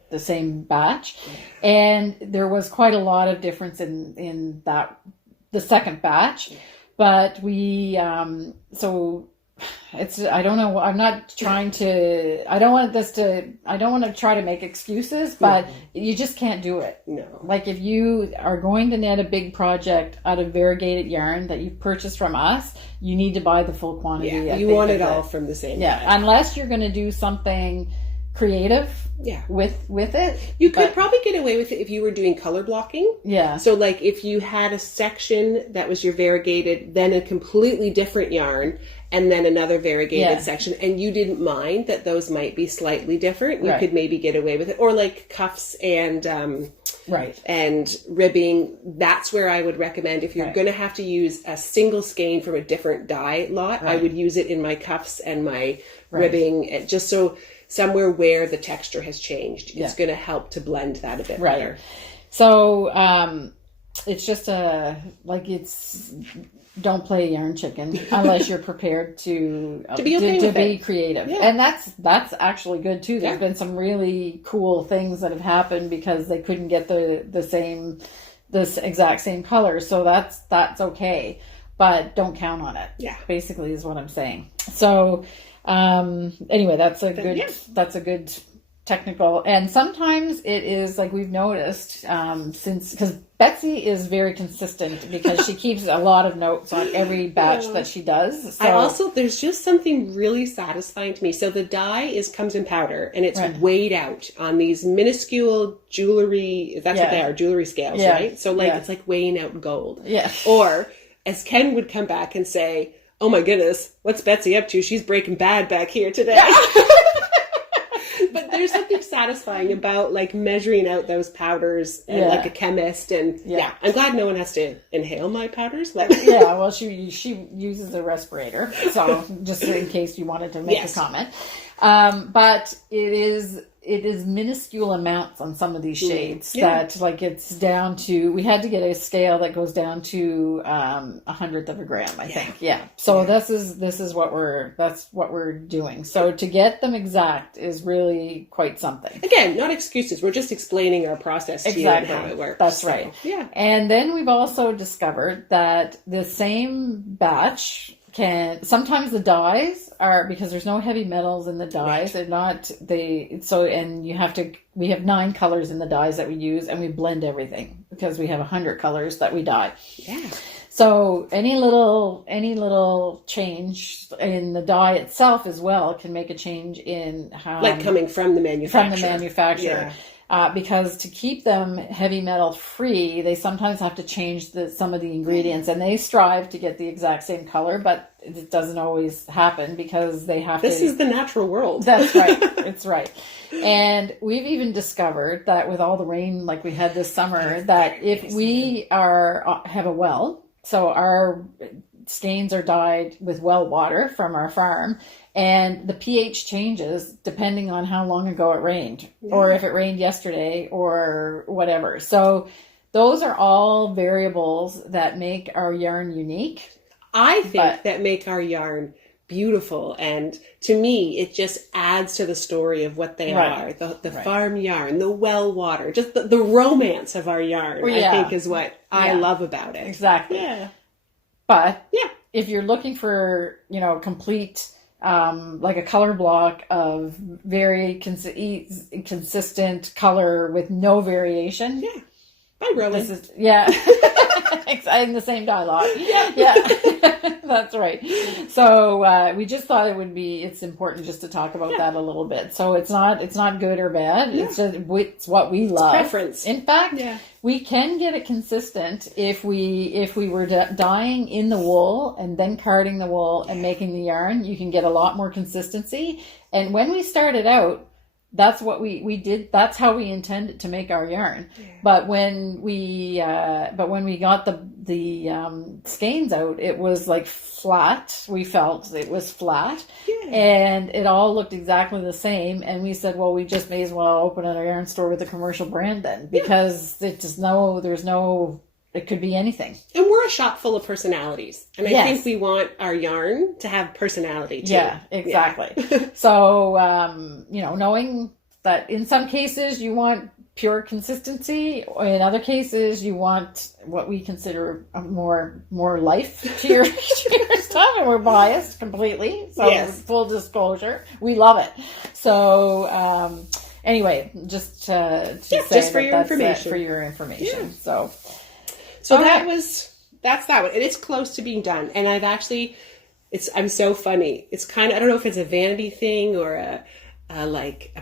batch, and there was quite a lot of difference in the second batch, but we I don't know. I'm not trying to, I don't want to try to make excuses, but you just can't do it. No. Like if you are going to knit a big project out of variegated yarn that you've purchased from us, you need to buy the full quantity. Yeah, you want it all from the same. Yeah, unless you're going to do something creative with it. You could probably get away with it if you were doing color blocking. Yeah. So like if you had a section that was your variegated, then a completely different yarn, and then another variegated section, and you didn't mind that those might be slightly different, you could maybe get away with it. Or like cuffs and and ribbing, that's where I would recommend, if you're going to have to use a single skein from a different dye lot, I would use it in my cuffs and my ribbing, just so somewhere where the texture has changed. It's going to help to blend that a bit better. So it's just don't play yarn chicken unless you're prepared to be creative. Yeah. And that's actually good too. There's been some really cool things that have happened because they couldn't get this exact same color. So that's okay, but don't count on it. Yeah. Basically is what I'm saying. So anyway, that's a good technical, and sometimes it is like we've noticed because Betsy is very consistent because she keeps a lot of notes on every batch that she does. So there's just something really satisfying to me. So the dye comes in powder, and it's weighed out on these minuscule jewelry. That's what they are, jewelry scales, right? So it's like weighing out gold. Yeah. Or as Ken would come back and say, "Oh my goodness, what's Betsy up to? She's breaking bad back here today." But there's something satisfying about like measuring out those powders and like a chemist, and I'm glad no one has to inhale my powders. But well, she uses a respirator, so just in case you wanted to make a comment. But it is minuscule amounts on some of these shades that like it's down to, we had to get a scale that goes down to 1/100 of a gram, I think. Yeah. So this is what we're doing. So to get them exact is really quite something. Again, not excuses. We're just explaining our process to you and how it works. That's right. Yeah. And then we've also discovered that the same batch sometimes the dyes are, because there's no heavy metals in the dyes, we have 9 colors in the dyes that we use, and we blend everything because we have 100 colors that we dye. Yeah. So any little change in the dye itself as well can make a change in how, like coming from the manufacturer. because to keep them heavy metal free, they sometimes have to change some of the ingredients, and they strive to get the exact same color, but it doesn't always happen because they have This is the natural world. That's right. It's right. And we've even discovered that with all the rain like we had this summer, that if we have a well, so our skeins are dyed with well water from our farm, and the pH changes depending on how long ago it rained, or if it rained yesterday or whatever. So those are all variables that make our yarn unique. I think that make our yarn beautiful, and to me it just adds to the story of what they are. The farm yarn, the well water, just the romance of our yarn, I think is what I love about it. Exactly. Yeah. But if you're looking for, complete like a color block of very consistent color with no variation. Yeah. Bye, Rowan. In the same dialogue. Yeah. That's right. So we just thought it's important just to talk about that a little bit. So it's not good or bad. Yeah. It's what we love. It's preference. In fact, we can get it consistent if we were dyeing in the wool and then carding the wool and making the yarn. You can get a lot more consistency. And when we started out, that's what we did. That's how we intended to make our yarn. Yeah. But when we got the skeins out, it was like flat. We felt it was flat, and it all looked exactly the same. And we said, well, we just may as well open a yarn store with a commercial brand then, because there's no. It could be anything. And we're a shop full of personalities. And I think we want our yarn to have personality too. Yeah, exactly. Yeah. So, knowing that in some cases you want pure consistency, or in other cases you want what we consider a more life to your stuff, and we're biased completely. So full disclosure, we love it. So, anyway, just to say just for your information. For your information. Yeah. So that's that one. And it's close to being done. And I'm so funny. It's kind of, I don't know if it's a vanity thing or a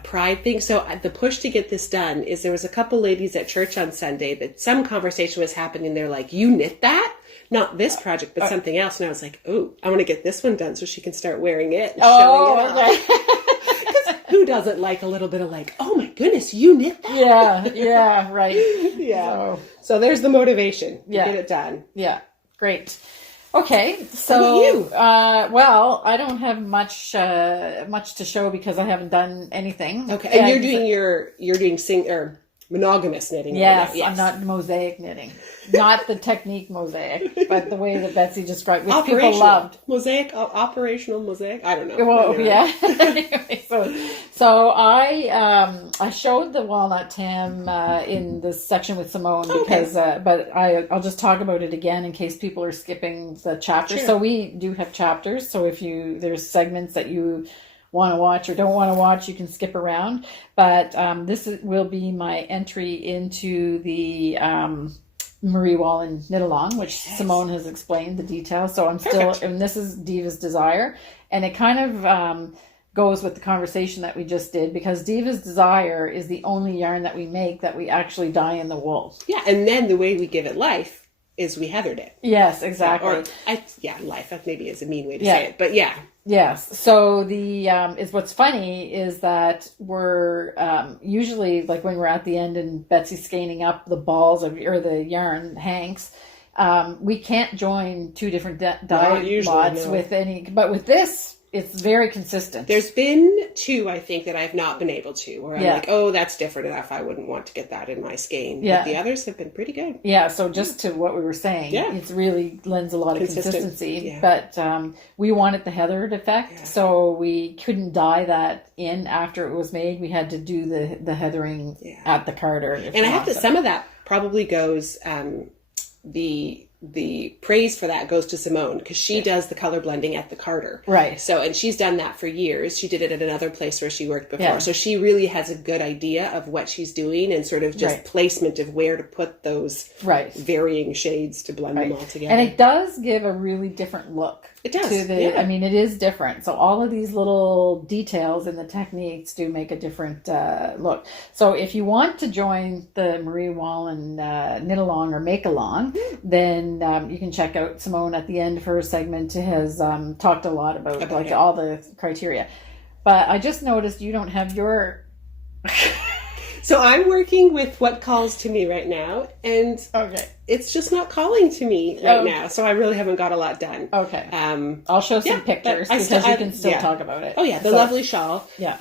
pride thing. So the push to get this done is there was a couple ladies at church on Sunday that some conversation was happening. They're like, you knit that? Not this project, but something else. And I was like, oh, I want to get this one done so she can start wearing it and showing it off. Who doesn't like a little bit of oh my goodness, you knit that? Yeah, right. Yeah. So there's the motivation to get it done. Yeah, great. Okay, so you? Well, I don't have much to show because I haven't done anything. Okay, and you're doing monogamous knitting. Yes, right now. I'm not mosaic knitting. Not the technique mosaic, but the way that Betsy described, which people loved. Operational mosaic? I don't know. Well, yeah. Anyway, so I showed the Walnut Tam in the section with Simone because, but I'll just talk about it again in case people are skipping the chapters. Sure. So we do have chapters. So if there's segments that you want to watch or don't want to watch, you can skip around. But this will be my entry into the Marie Wallin knit along, which Simone has explained the details. So I'm still, and this is Diva's Desire, and it kind of goes with the conversation that we just did, because Diva's Desire is the only yarn that we make that we actually dye in the wool. Yeah, and then the way we give it life is we heathered it. Yes, exactly. Life maybe is a mean way to say it, but yeah. Yes. So is what's funny is that we're usually when we're at the end and Betsy's skeining up the balls or the yarn hanks, we can't join two different dye lots with any. But with this, it's very consistent. There's been two, I think, that I've not been able to, where I'm like, oh, that's different enough. I wouldn't want to get that in my skein. Yeah. But the others have been pretty good. Yeah. So just to what we were saying, it really lends a lot of consistency. Yeah. But we wanted the heathered effect, so we couldn't dye that in after it was made. We had to do the heathering at the carder. And I have to. Some of that probably goes the the praise for that goes to Simone, because she does the color blending at the Carter. Right. So, and she's done that for years. She did it at another place where she worked before. Yeah. So she really has a good idea of what she's doing and sort of just placement of where to put those varying shades to blend them all together. And it does give a really different look. It does. I mean, it is different. So all of these little details in the techniques do make a different look. So if you want to join the Marie Wallin knit along or make along, then you can check out Simone at the end of her segment has talked a lot about like all the criteria. But I just noticed you don't have your... So I'm working with what calls to me right now, and it's just not calling to me right now. So I really haven't got a lot done. Okay. I'll show some pictures because you can still talk about it. Oh yeah, the lovely shawl. Yeah.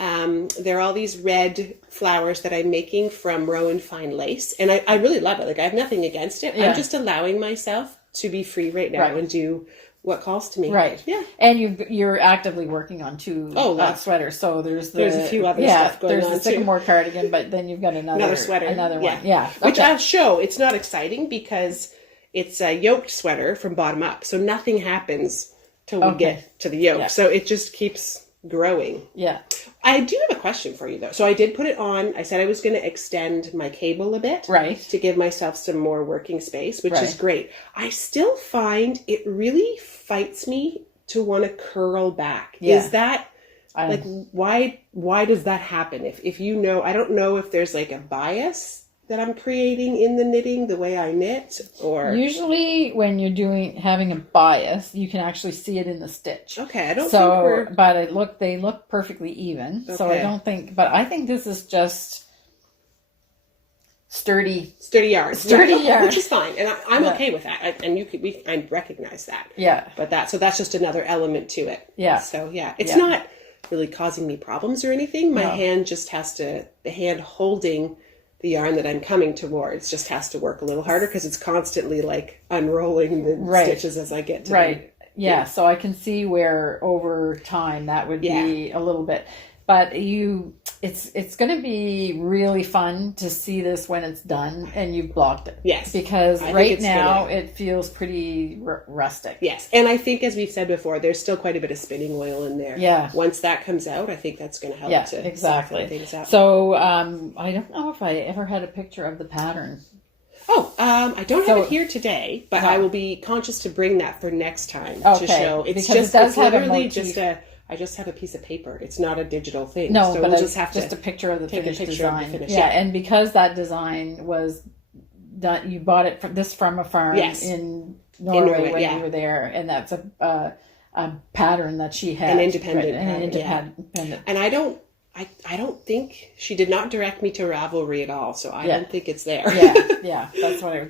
There are all these red flowers that I'm making from Rioux fine lace, and I really love it. Like, I have nothing against it. I'm just allowing myself to be free right now and do what calls to me. Right. Yeah. And you're actively working on two sweaters. So there's a few other stuff going on. There's the Sycamore Cardigan, but then you've got another sweater. Another one. Yeah. Which I'll show. It's not exciting because it's a yoked sweater from bottom up. So nothing happens till we get to the yoke. Yeah. So it just keeps growing. Yeah. I do have a question for you though. So I did put it on. I said I was going to extend my cable a bit. Right. To give myself some more working space, which is great. I still find it really fights me to want to curl back. Yeah. Is that like, why does that happen? If you know, I don't know if there's like a bias that I'm creating in the knitting, the way I knit, or... Usually when you're having a bias, you can actually see it in the stitch. Okay, I don't think we're... But they look perfectly even, so I don't think... But I think this is just sturdy yarn. Yarn. Which is fine, and I'm okay with that, and I recognize that. Yeah. But so that's just another element to it. Yeah. So it's not really causing me problems or anything. My hand just has to... The hand holding... the yarn that I'm coming towards just has to work a little harder because it's constantly like unrolling the stitches as I get to them. Yeah, so I can see where over time that would be a little bit. But it's going to be really fun to see this when it's done and you've blocked it. Yes. Because right now it feels pretty rustic. Yes. And I think, as we've said before, there's still quite a bit of spinning oil in there. Yeah. Once that comes out, I think that's going to help to exactly. things out. So I don't know if I ever had a picture of the pattern. I don't have it here today, but I will be conscious to bring that for next time to show. It's because it's literally just I just have a piece of paper. It's not a digital thing. No, so but we'll just have just to a picture of the finished design. Finish, and because that design was done, you bought it from a farm in Norway when you were there, and that's a pattern that she had, an independent pattern. And I don't think she did not direct me to Ravelry at all, so I don't think it's there. That's where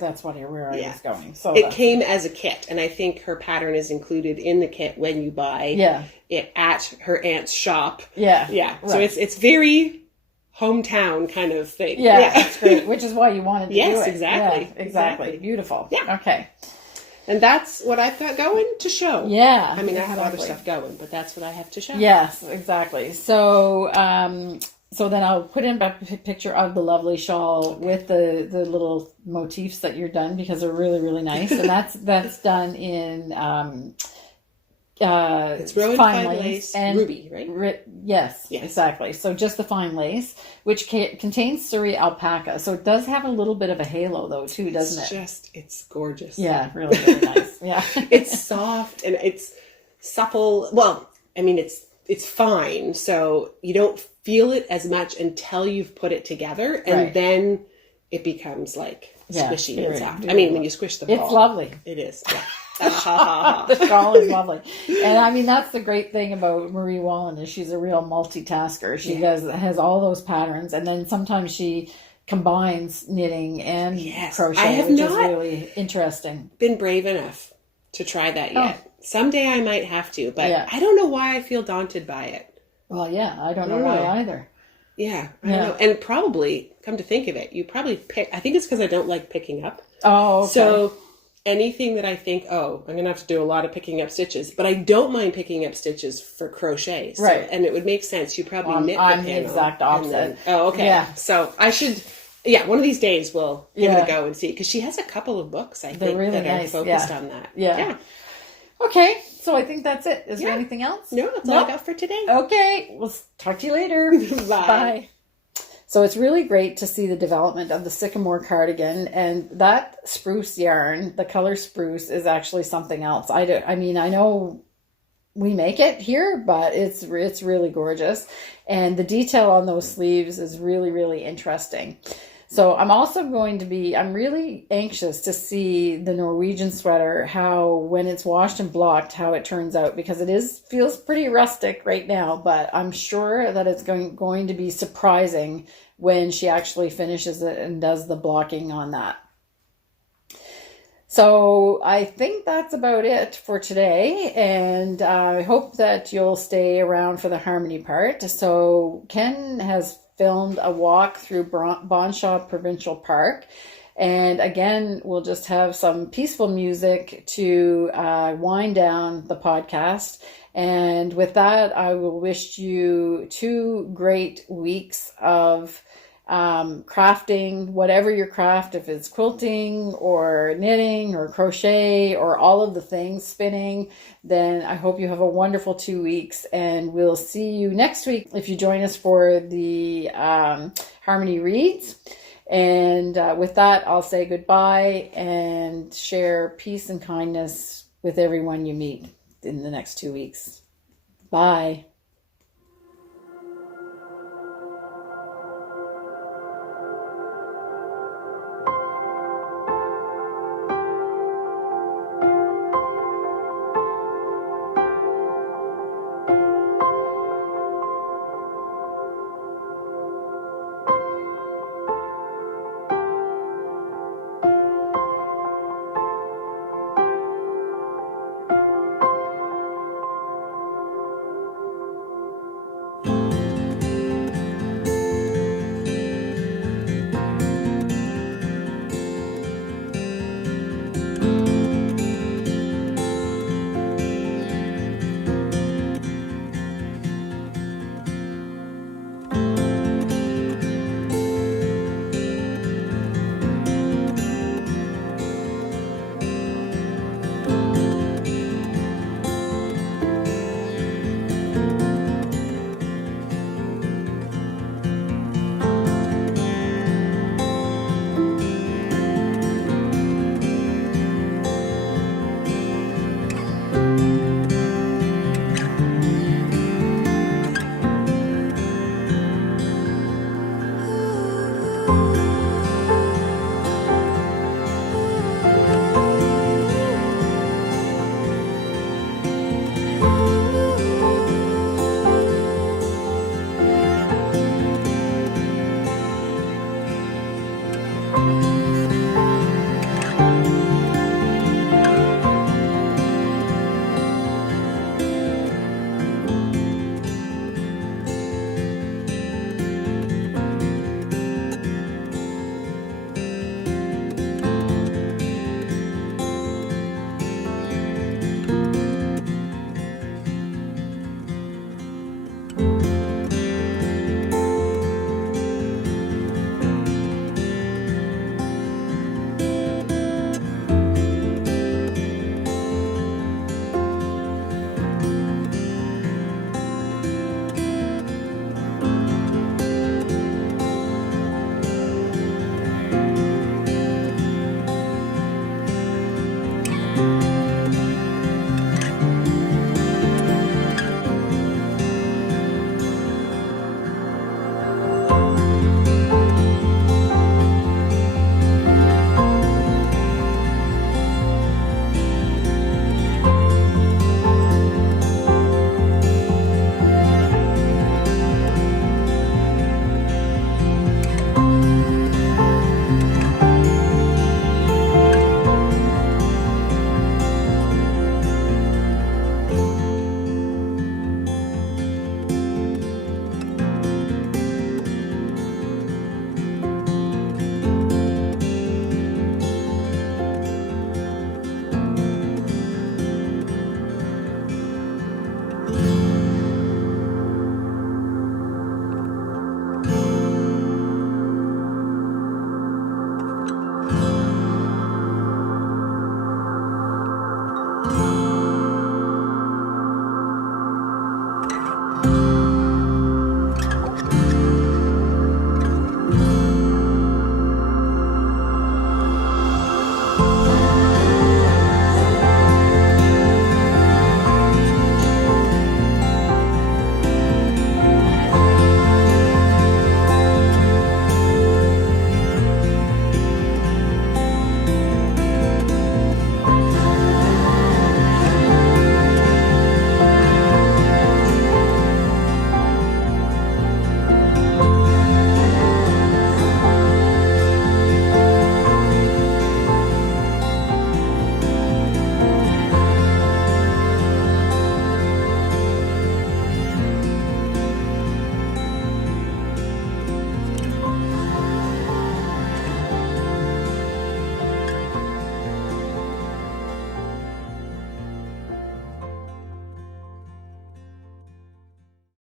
I was going. So it came as a kit, and I think her pattern is included in the kit when you buy it at her aunt's shop. So it's very hometown kind of thing. That's great, which is why you wanted to do it. Yes, exactly. Beautiful. Yeah. Okay. And that's what I've got going to show. Yeah. I mean, I have other stuff going, but that's what I have to show. Yes, exactly. So, so then I'll put in a picture of the lovely shawl with the little motifs that you're done because they're really, really nice. And that's done in it's Rowan fine lace and ruby, right? Yes, exactly. So just the fine lace, which contains Surrey alpaca. So it does have a little bit of a halo, though, too, doesn't it? It's gorgeous. Yeah, really, really nice. Yeah, it's soft and it's supple. Well, I mean, it's fine, so you don't feel it as much until you've put it together, and then it becomes like squishy and soft. I mean, when you squish the ball, it's lovely. It is. Yeah. The shawl is lovely, and I mean that's the great thing about Marie Wallin is she's a real multitasker. She has all those patterns, and then sometimes she combines knitting and crochet, which is really interesting. Been brave enough to try that yet. Someday I might have to, but I don't know why I feel daunted by it. Well, I don't know why either. Yeah, I don't know. And probably, come to think of it, you probably pick. I think it's because I don't like picking up. Oh, okay. So anything that I think, I'm going to have to do a lot of picking up stitches, but I don't mind picking up stitches for crochet. So, and it would make sense. You probably knit the panel. I'm the exact opposite. Okay. Yeah. So I should Yeah, one of these days we'll give it Yeah. a go and see, because she has a couple of books, I They're think, really that are nice, focused yeah. on that. Yeah. Okay, so I think that's it. Is there Yeah. anything else? No, that's all I got for today. Okay, we'll talk to you later. Bye. So it's really great to see the development of the Sycamore Cardigan, and that spruce yarn, the color spruce, is actually something else. I know we make it here, but it's really gorgeous, and the detail on those sleeves is really, really interesting. So I'm really anxious to see the Norwegian sweater, how when it's washed and blocked, how it turns out, because feels pretty rustic right now, but I'm sure that it's going to be surprising when she actually finishes it and does the blocking on that. So I think that's about it for today, and I hope that you'll stay around for the harmony part. So Ken has filmed a walk through Bonshaw Provincial Park, and again, we'll just have some peaceful music to wind down the podcast. And with that, I will wish you 2 great weeks of crafting, whatever your craft, if it's quilting or knitting or crochet or all of the things, spinning, then I hope you have a wonderful 2 weeks, and we'll see you next week if you join us for the Harmony Reads. And with that, I'll say goodbye and share peace and kindness with everyone you meet in the next 2 weeks. Bye.